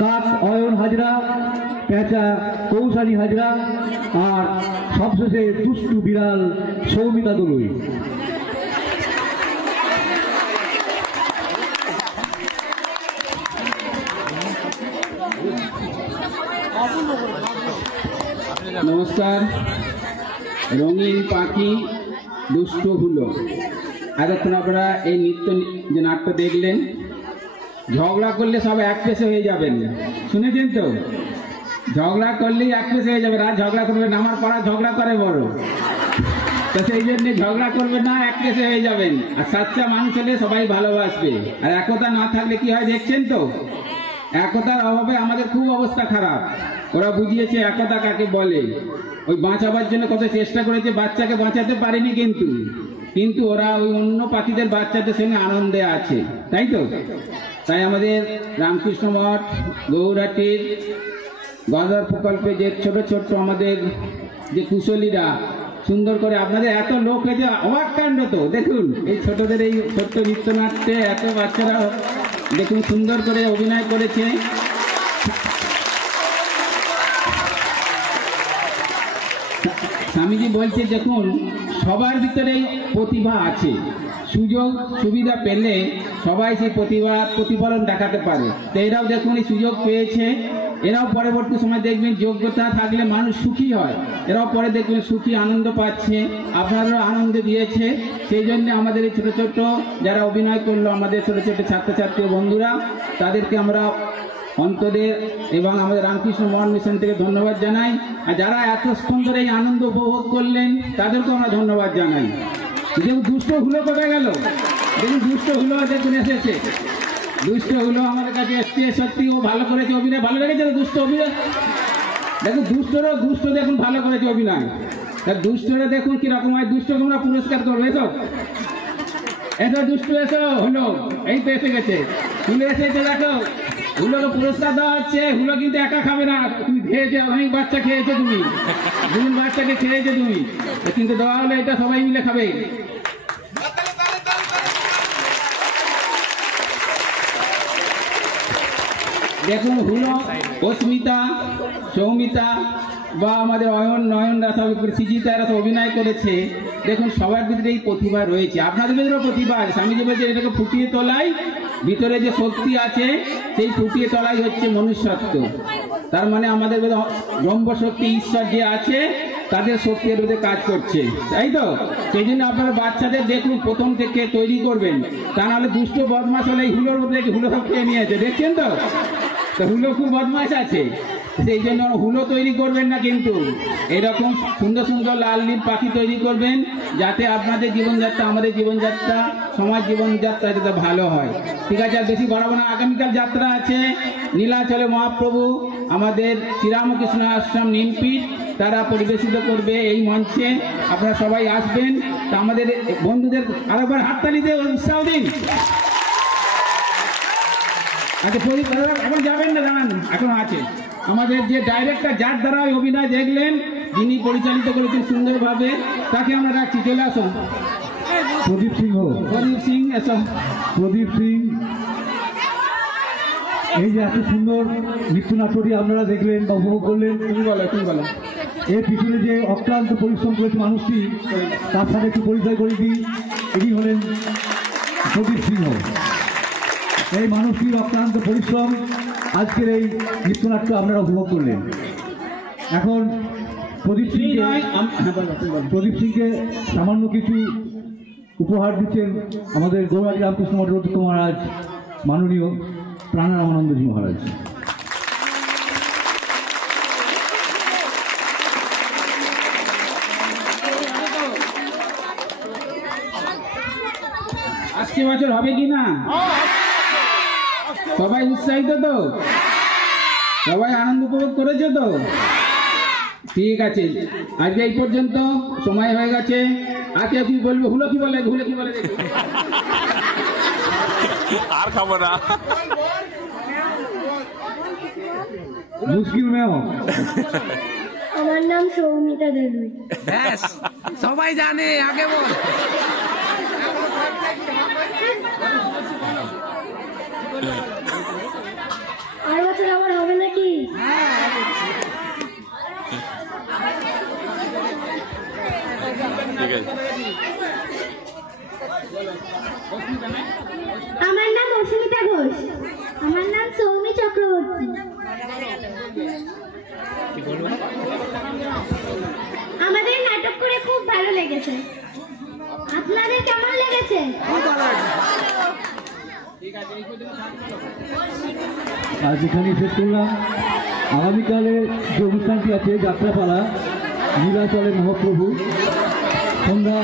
কাক অয়ন হাজরা, পেঁচা কৌশানী হাজরা, আর সবশেষে দুষ্টু বিড়াল সৌমিতা দলুই। নমস্কার। রঙিন পাখি দুষ্ট হুলো। এতক্ষণ আপনারা এই যে নাট্য দেখলেন, ঝগড়া করলে সব এক পেশে হয়ে যাবেন, শুনেছেন তো? ঝগড়া করলেই এক পেশে হয়ে যাবেন, আর ঝগড়া করবেন, আমার পাড়া ঝগড়া করে বড়, তো সেই জন্য ঝগড়া করবেন না, এক পেশে হয়ে যাবেন। আর সাচ্চা মানুষ হলে সবাই ভালোবাসবে। আর একতা না থাকলে কি হয় দেখছেন তো? একতার অভাবে আমাদের খুব অবস্থা খারাপ। ওরা বুঝিয়েছে একতা কাকে বলে। ওই বাঁচাবার জন্য কত চেষ্টা করেছে, বাচ্চাকে বাঁচাতে পারেনি, কিন্তু ওরা ওই অন্য পাখিদের বাচ্চাদের সঙ্গে আনন্দে আছে, তাই তো? তাই আমাদের রামকৃষ্ণ মঠ গৌরহাটির গদাধর প্রকল্পে যে ছোট ছোট আমাদের যে কুশলীরা সুন্দর করে, আপনাদের এত লোক হয়েছে, অবাক কাণ্ড তো। দেখুন এই ছোটদের এই ছোট্ট নৃত্যনাট্যে এত বাচ্চারা দেখুন সুন্দর করে অভিনয় করেছে। স্বামীজি বলছে দেখুন সবার ভিতরেই প্রতিভা আছে, সুযোগ সুবিধা পেলে সবাই সেই প্রতিফলন দেখাতে পারে। তো এরাও দেখুন এই সুযোগ পেয়েছে, এরাও পরবর্তী সময় দেখবেন যোগ্যতা থাকলে মানুষ সুখী হয়, এরাও পরে দেখবেন সুখী আনন্দ পাচ্ছে, আপনারাও আনন্দ দিয়েছে। সেই জন্য আমাদের এই ছোট ছোট যারা অভিনয় করলো, আমাদের ছোট ছোট ছাত্রছাত্রী বন্ধুরা, তাদেরকে আমরা অন্তদের এবং আমাদের রামকৃষ্ণ মঠ মিশন থেকে ধন্যবাদ জানাই। আর যারা এতক্ষণ ধরে এই আনন্দ উপভোগ করলেন তাদেরকেও আমরা ধন্যবাদ জানাই। দেখুন দুষ্ট হুলো কোথায় গেল? দেখুন দুষ্ট হুলো দেখুন এসেছে, দুষ্ট হুলো আমাদের কাছে এসছে। সত্যি ও ভালো করেছে অভিনয়, ভালো লেগেছে দুষ্ট অভিনয়। দেখুন দুষ্ট দেখুন ভালো করেছে অভিনয়। দুষ্টরা দেখুন কিরকম হয়, দুষ্ট তোমরা পুরস্কার করবে। এসো দুষ্ট এসো, হুলো এই তো এসে গেছে, হুলো এসেছে। দেখো হুলোকে পুরস্কার দেওয়া হচ্ছে। হুলো কিন্তু একা খাবে না, তুমি খেয়েছো, অনেক বাচ্চা খেয়েছো, তুমি দুজন বাচ্চাকে খেয়েছো তুমি, কিন্তু দেওয়া হলে এটা সবাই মিলে খাবে। দেখুন হুলো, অস্মিতা, সৌমিতা বা আমাদের নয়নরা সব সিজিতা এরা সব অভিনয় করেছে। দেখুন সবার ভিতরে এই প্রতিভা রয়েছে, আপনাদের ভিতরেও প্রতিভা আছে। স্বামীজি বলছে এটাকে ফুটিয়ে তোলাই, ভিতরে যে শক্তি আছে সেই ফুটিয়ে তোলাই হচ্ছে মনুষ্যত্ব। তার মানে আমাদের ব্রহ্মশক্তি ঈশ্বর যে আছে তাদের শক্তির মধ্যে কাজ করছে, তাই তো? সেই জন্য আপনারা বাচ্চাদের দেখুন প্রথম থেকে তৈরি করবেন, তা নাহলে দুষ্ট বদমাশ হলে হুলোর মধ্যে হুলো সব খেয়ে নিয়েছে, দেখছেন তো? তো হুলো খুব বদমাশ আছে, সেই জন্য হুলো তৈরি করবেন না, কিন্তু এরকম সুন্দর সুন্দর লাল নীল পাখি তৈরি করবেন, যাতে আপনাদের জীবনযাত্রা, আমাদের জীবনযাত্রা, সমাজ জীবনযাত্রা যাতে ভালো হয়। ঠিক আছে, আর বেশি বাড়াবো না। আগামীকাল যাত্রা আছে নীলাচলে মহাপ্রভু আমাদের শ্রীরামকৃষ্ণ আশ্রম নিমপীঠ, তারা পরিবেশিত করবে এই মঞ্চে। আপনারা সবাই আসবেন। তা আমাদের বন্ধুদের আরেকবার হাততালি দিয়ে উৎসাহ দিন। আচ্ছা, এখন যাবেন না, দাঁড়ান, এখন আছে আমাদের যে ডাইরেক্টর, যার দ্বারা অভিনয় দেখলেন, যিনি পরিচালিত করেছেন সুন্দরভাবে, তাকে আমরা রাখছি। চলে আসুন। প্রদীপ সিংহ। প্রদীপ সিং, এসো। প্রদীপ সিং, এই যে এত সুন্দর নৃত্যনাট্যটি আপনারা দেখলেন বা উপভোগ করলেন, তুমি বলো, তুমি বলো। এর পিছনে যে অক্লান্ত পরিশ্রম করেছে মানুষটি, তার সাথে একটু পরিচয় করে দিই। ইনি হলেন প্রদীপ সিংহ। এই মানুষটির অক্লান্ত পরিশ্রম, আজকের এই নৃত্যনাট্য আপনারা উপভোগ করলেন। এখন প্রদীপ সিংকে সামান্য কিছু উপহার দিচ্ছেন আমাদের গৌরাঙ্গী রামকৃষ্ণ মঠের অধ্যক্ষ মহারাজ, মাননীয় প্রাণারামানন্দজি মহারাজ। আজকে বছর হবে কি না? সবাই উৎসাহিত তো? সবাই আনন্দ উপভোগ করেছে তো? ঠিক আছে, আজকে এই পর্যন্ত, সময় হয়ে গেছে। আজকে কি বলবো? হুলো কি বলে? হুলো কি বলে? আর খাবো না। মুশকিল মেও। আমার নাম সৌমিতা দেবী। ব্যাস, সবাই জানে, আগে বল। আর বছর আমার হবে নাকি? ঠিক আছে। আমার নাম অস্মিতা ঘোষ। আমার নাম সৌমি চক্রবর্তী। আমাদের নাটক করে খুব ভালো লেগেছে। আপনাদের কেমন লেগেছে? আজ এখানে শেষ করলাম। আগামীকালে যে অনুষ্ঠানটি আছে, যাত্রাপালা নীলাচলে মহাপ্রভু, সন্ধ্যা